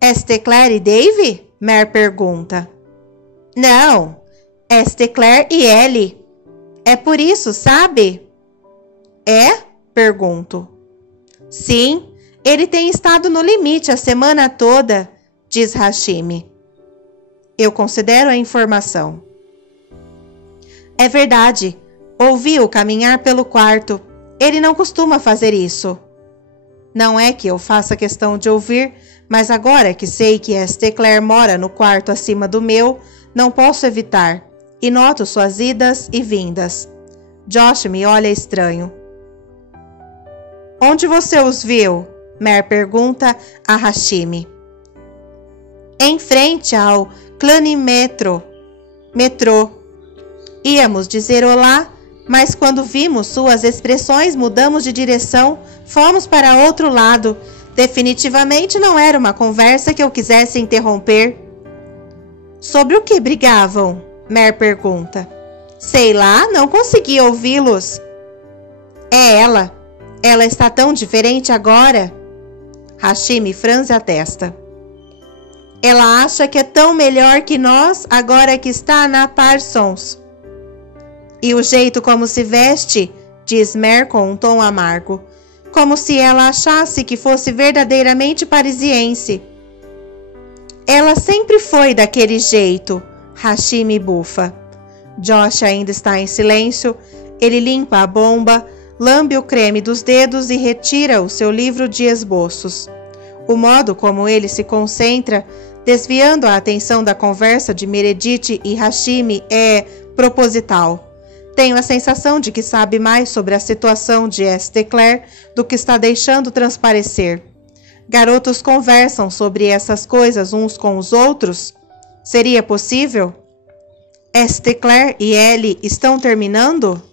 Esther e Dave? Mare pergunta. Não, Esther e Ellie. É por isso, sabe? É? Pergunto. Sim, ele tem estado no limite a semana toda, diz Hashimi. Eu considero a informação. É verdade. Ouvi-o caminhar pelo quarto. Ele não costuma fazer isso. Não é que eu faça questão de ouvir, mas agora que sei que Esther mora no quarto acima do meu, não posso evitar, e noto suas idas e vindas. Josh me olha estranho. Onde você os viu? Mare pergunta a Hashimi. Em frente ao Clanimetrô. Metrô. Íamos dizer olá, mas quando vimos suas expressões mudamos de direção, fomos para outro lado. Definitivamente não era uma conversa que eu quisesse interromper. Sobre o que brigavam? Mer pergunta. Sei lá, não consegui ouvi-los. É ela. Ela está tão diferente agora. Hashimi franze a testa. Ela acha que é tão melhor que nós agora que está na Parsons. E o jeito como se veste, diz Mer com um tom amargo, como se ela achasse que fosse verdadeiramente parisiense. Ela sempre foi daquele jeito, Hashimi bufa. Josh ainda está em silêncio, ele limpa a bomba, lambe o creme dos dedos e retira o seu livro de esboços. O modo como ele se concentra, desviando a atenção da conversa de Meredith e Hashimi, é proposital. Tenho a sensação de que sabe mais sobre a situação de St. Clair do que está deixando transparecer. Garotos conversam sobre essas coisas uns com os outros? Seria possível? St. Clair e Ellie estão terminando?